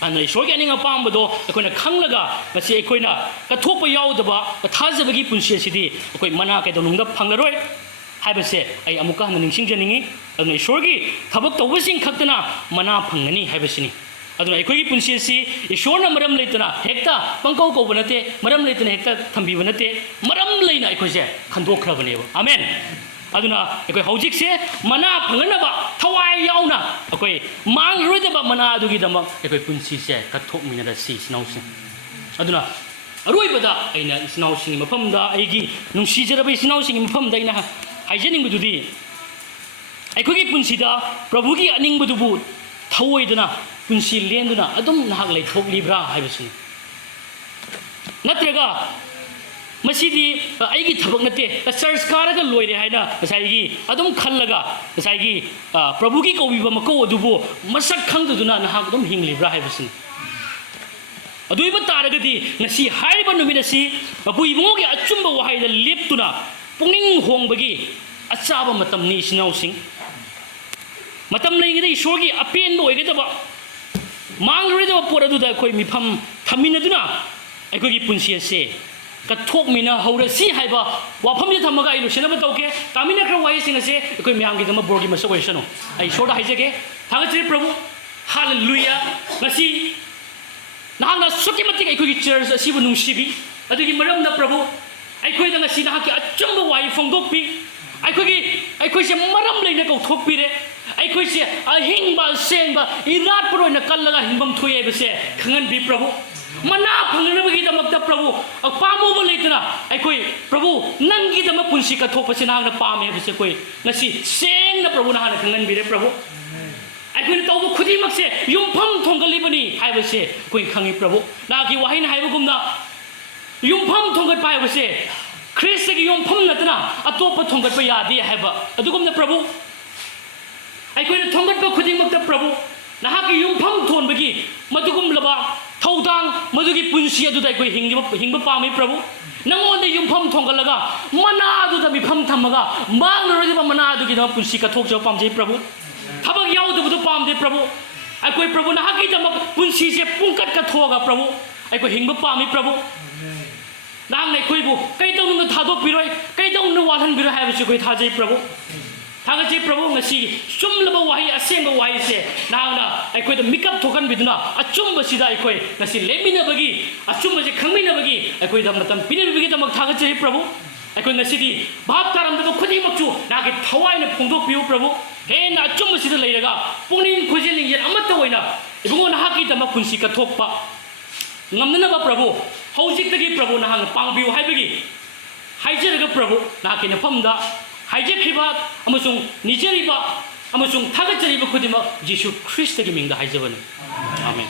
अन ईश्वरगी अनिंग पामबदो अखोइना खंगलगा मसि अखोइना कथोकपा यावदबा थाजबगी पुंसि सिदि अखोइ मना कैदोनुंगदा फंगरोय हाइबसे आई अमुका हन निंसिंगजनिंगी अदुना ईश्वरगी थबक तौबसिंग खक्तना मना फंगनी हाइबसिनी अदुना अखोइगी पुंसि सि ईश्वरना मरम लेतना हेक्ता पंकौ कौब नते मरम लेतना हेक्ता थंबिब नते मरम लेना अखोइसे खंदोखरबनेबा आमेन अदुना अखोइ हौजिकसे मना फंगनबा थवाय यावना अखोइ मांगरोइदबा मना अदुगिदमक अखोइ पुंसिसे कथोकमिनरसि सिनाउसिं अदुना अरोइबदा अइना सिनाउसिंग मफमदा अइगी नुंसिजरबा सिनाउसिंग मफमदा अइना हाइजनिंगबदुदी अखोइगी पुंसिदा प्रभुगी अनिंगबदुबु थवोइदना पुंसि लेंदुना अदुम नाहक लैथोकलिब्रा हाइबसिनी नत्रगा मसीदी आइगी थबक नते चर्च कारगा लोइरे हाइना ngसाइगी अदुम खल्लगा ngसाइगी प्रभुगी कौबिबा मको अदुबो मसक खंगदुना नाहक अदुम हिंगलिब्रा हाइबसिनी अदुइबा तारगदी ngasi हाइबा नुमिनसी बुइबोंगी अचुंबा वहाइदा लेपतुना पुंगिंग होंबगी अचाबा मतमनी सिनाउसिंग मतम लेंगिदा ईश्वरगी अपेनबा ओइगदबा मांगरोइदबा पोर अदुदा अखोइ मिफम थमिनदुना अखोइगी पुंसियसे ꯀꯠꯊꯣꯛꯃꯤꯟꯅ ꯍꯧꯔꯁꯤ ꯍꯥꯏꯕ ꯋꯥꯐꯝꯁꯤ ꯊꯝꯃꯒ ꯑꯩ ꯂꯣꯏꯁꯤꯟꯅꯕ ꯇꯧꯒꯦ ꯇꯥꯃꯤꯟꯅꯈ꯭ꯔꯕ ꯋꯥꯍꯩꯁꯤꯡ ꯑꯁꯤ ꯑꯩꯈꯣꯏ ꯃꯌꯥꯝꯒꯤꯗꯃꯛ ꯕꯣꯔꯒꯤ ꯃꯁꯛ ꯑꯣꯏꯁꯅꯨ ꯑꯩ ꯏꯁꯣꯔꯗ ꯍꯥꯏꯖꯒꯦ ꯊꯥꯒꯠꯆꯔꯤ ꯄ꯭ꯔꯚꯨ ꯍꯥꯂꯦꯂꯨꯌꯥ ꯉꯁꯤ ꯅꯍꯥꯛꯅ ꯑꯁꯨꯛꯀꯤ ꯃꯇꯤꯛ ꯑꯩꯈꯣꯏꯒꯤ ꯆꯔꯆ ꯑꯁꯤꯕꯨ ꯅꯨꯡꯁꯤꯕꯤ ꯑꯗꯨꯒꯤ ꯃꯔꯝꯗ ꯄ꯭ꯔꯚꯨ ꯑꯩꯈꯣꯏꯗ ꯉꯁꯤ ꯅꯍꯥꯛꯀꯤ ꯑꯆꯨꯝꯕ ꯋꯥꯍꯩ ꯐꯣꯡꯗꯣꯛꯄꯤ ꯑꯩꯈꯣꯏꯁꯦ ꯃꯔꯝ ꯂꯩꯅ ꯀꯧꯊꯣꯛꯄꯤꯔꯦ ꯑꯩꯈꯣꯏꯁꯦ ꯑꯍꯤꯡꯕ ꯑꯁꯦꯡꯕ ꯏꯔꯥꯠꯄ ꯑꯣꯏꯅ ꯀꯜꯂꯒ ꯍꯤꯡꯐꯝ ꯊꯣꯛꯏ ꯍꯥꯏꯕꯁꯦ ꯈꯪꯍꯟꯕꯤ ꯄ꯭ꯔꯚꯨ ꯃꯅꯥ ꯐꯪꯅꯕꯒꯤꯗꯃꯛꯇ ꯄ꯭ꯔꯚꯨ ꯄꯥꯝꯃꯨꯕ ꯂꯩꯇꯅ ꯑꯩꯈꯣꯏ ꯄ꯭ꯔꯚꯨ ꯅꯪꯒꯤꯗꯃꯛ ꯄꯨꯟꯁꯤ ꯀꯠꯊꯣꯛꯄꯁꯦ ꯅꯍꯥꯛꯅ ꯄꯥꯝꯃꯦ ꯍꯥꯏꯕꯁꯦ ꯑꯩꯈꯣꯏ ꯉꯁꯤ ꯁꯦꯡꯅ ꯄ꯭ꯔꯚꯨ ꯅꯍꯥꯛꯅ ꯈꯪꯍꯟꯕꯤꯔꯦ ꯄ꯭ꯔꯚꯨ ꯑꯩꯈꯣꯏꯅ ꯇꯧꯕ ꯈꯨꯗꯤꯡꯃꯛꯁꯦ ꯌꯨꯝꯐꯝ ꯊꯣꯡꯒꯠꯂꯤꯕꯅꯤ ꯍꯥꯏꯕꯁꯦ ꯑꯩꯈꯣꯏ ꯈꯪꯉꯤ ꯄ꯭ꯔꯚꯨ ꯅꯍꯥꯛꯀꯤ ꯋꯥꯍꯩꯅ ꯍꯥꯏꯕꯒꯨꯝꯅ ꯌꯨꯝꯐꯝ ꯊꯣꯡꯒꯠꯄ ꯍꯥꯏꯕꯁꯦ ꯈ꯭ꯔꯤꯁꯇꯒꯤ ꯌꯨꯝꯐꯝ ꯅꯠꯇꯅ ꯑꯇꯣꯞꯄ ꯊꯣꯡꯒꯠꯄ ꯌꯥꯗꯦ ꯍꯥꯏꯕ ꯑꯗꯨꯒꯨꯝꯅ ꯄ꯭ꯔꯚꯨ ꯑꯩꯈꯣꯏꯅ ꯊꯣꯡꯒꯠꯄ ꯈꯨꯗꯤꯡꯃꯛꯇ ꯄ꯭ꯔꯚꯨ ꯅꯍꯥꯛꯀꯤ ꯌꯨꯝꯐꯝ ꯊꯣꯟꯕꯒꯤ ꯃꯗꯨꯒꯨꯝꯂꯕ ꯊꯧꯗꯥꯡ ꯃꯗꯨꯒꯤ ꯄꯨꯟꯁꯤ ꯑꯗꯨꯗ ꯑꯩꯈꯣꯏ ꯍꯤꯡꯕ ꯄꯥꯝꯃꯤ ꯄ꯭ꯔꯚꯨ ꯅꯪꯉꯣꯟꯗ ꯌꯨꯝꯐꯝ ꯊꯣꯡꯒꯠꯂꯒ ꯃꯅꯥ ꯑꯗꯨꯗ ꯃꯤꯐꯝ ꯊꯝꯃꯒ ꯃꯥꯡꯂꯔꯣꯏꯗꯕ ꯃꯅꯥ ꯑꯗꯨꯒꯤꯗꯃꯛ ꯄꯨꯟꯁꯤ ꯀꯠꯊꯣꯛꯆꯕ ꯄꯥꯝꯖꯩ ꯄ꯭ꯔꯚꯨ ꯊꯕꯛ ꯌꯥꯎꯗꯕꯗꯨ ꯄꯥꯝꯗꯦ ꯄ꯭ꯔꯚꯨ ꯑꯩꯈꯣꯏ ꯄ꯭ꯔꯚꯨ ꯅꯍꯥꯛꯀꯤꯗꯃꯛ ꯄꯨꯟꯁꯤꯁꯦ ꯄꯨꯡꯀꯠ ꯀꯠꯊꯣꯛꯑꯒ ꯄ꯭ꯔꯚꯨ ꯑꯩꯈꯣꯏ ꯍꯤꯡꯕ ꯄꯥꯝꯃꯤ ꯄ꯭ꯔꯚꯨ ꯅꯍꯥꯛꯅ ꯑꯩꯈꯣꯏꯕꯨ ꯀꯩꯗꯧꯅ ꯊꯥꯗꯣꯛꯄꯤꯔꯣꯏ ꯀꯩꯗꯧꯅ ꯋꯥꯍꯟꯕꯤꯔꯣꯏ ꯍꯥꯏꯕꯁꯤ ꯑꯩꯈꯣꯏ ꯊꯥꯖꯩ ꯄ꯭ꯔꯚꯨ ꯊꯥꯒꯠꯆꯩ ꯄ꯭ꯔꯚꯨ ꯉꯁꯤ ꯆꯨꯝꯂꯕ ꯋꯥꯍꯩ ꯑꯁꯦꯡꯕ ꯋꯥꯍꯩꯁꯦ ꯅꯍꯥꯛꯅ ꯑꯩꯈꯣꯏꯗ ꯃꯤꯀꯞ ꯊꯣꯛꯍꯟꯕꯤꯗꯨꯅ ꯑꯆꯨꯝꯕꯁꯤꯗ ꯑꯩꯈꯣꯏ ꯉꯁꯤ ꯂꯩꯃꯤꯟꯅꯕꯒꯤ ꯑꯆꯨꯝꯕꯁꯦ ꯈꯪꯃꯤꯟꯅꯕꯒꯤ ꯑꯩꯈꯣꯏꯗ ꯃꯇꯝ ꯄꯤꯅꯕꯤꯕꯒꯤꯗꯃꯛ ꯊꯥꯒꯠꯆꯩ ꯄ꯭ꯔꯚꯨ ꯑꯩꯈꯣꯏ ꯉꯁꯤꯗꯤ ꯚꯥꯞ ꯇꯥꯔꯝꯗꯕ ꯈꯨꯗꯤꯡꯃꯛꯁꯨ ꯅꯍꯥꯛꯀꯤ ꯊꯋꯥꯏꯅ ꯐꯣꯡꯗꯣꯛꯄꯤꯌꯨ ꯄ꯭ꯔꯚꯨ ꯍꯦꯟꯅ ꯑꯆꯨꯝꯕꯁꯤꯗ ꯂꯩꯔꯒ ꯄꯨꯛꯅꯤꯡ ꯈꯣꯏꯖꯦꯜ ꯂꯤꯡꯖꯦꯜ ꯑꯃꯠꯇ ꯑꯣꯏꯅ ꯏꯕꯨꯡꯉꯣ ꯅꯍꯥꯛꯀꯤꯗꯃꯛ ꯄꯨꯟꯁꯤ ꯀꯠꯊꯣꯛꯄ ꯉꯝꯅꯅꯕ ꯄ꯭ꯔꯚꯨ ꯍꯧꯖꯤꯛꯇꯒꯤ ꯄ꯭ꯔꯚꯨ ꯅꯍꯥꯛꯅ ꯄꯥꯡꯕꯤꯌꯨ ꯍꯥꯏꯕꯒꯤ ꯍꯥꯏꯖꯔꯒ ꯄ꯭ꯔꯚꯨ ꯅꯍꯥꯛꯀꯤ ꯅꯐꯝꯗ ꯍꯥꯏꯖꯈ꯭ꯔꯤꯕ ꯑꯃꯁꯨꯡ ꯅꯤꯖꯔꯤꯕ ꯑꯃꯁꯨꯡ ꯊꯥꯒꯠꯆꯔꯤꯕ ꯈꯨꯗꯤꯡꯃꯛ ꯖꯤꯁꯨ ꯈ꯭ꯔꯤꯁꯇꯒꯤ ꯃꯤꯡꯗ ꯍꯥꯏꯖꯕꯅꯤ ꯑꯥꯃꯦꯟ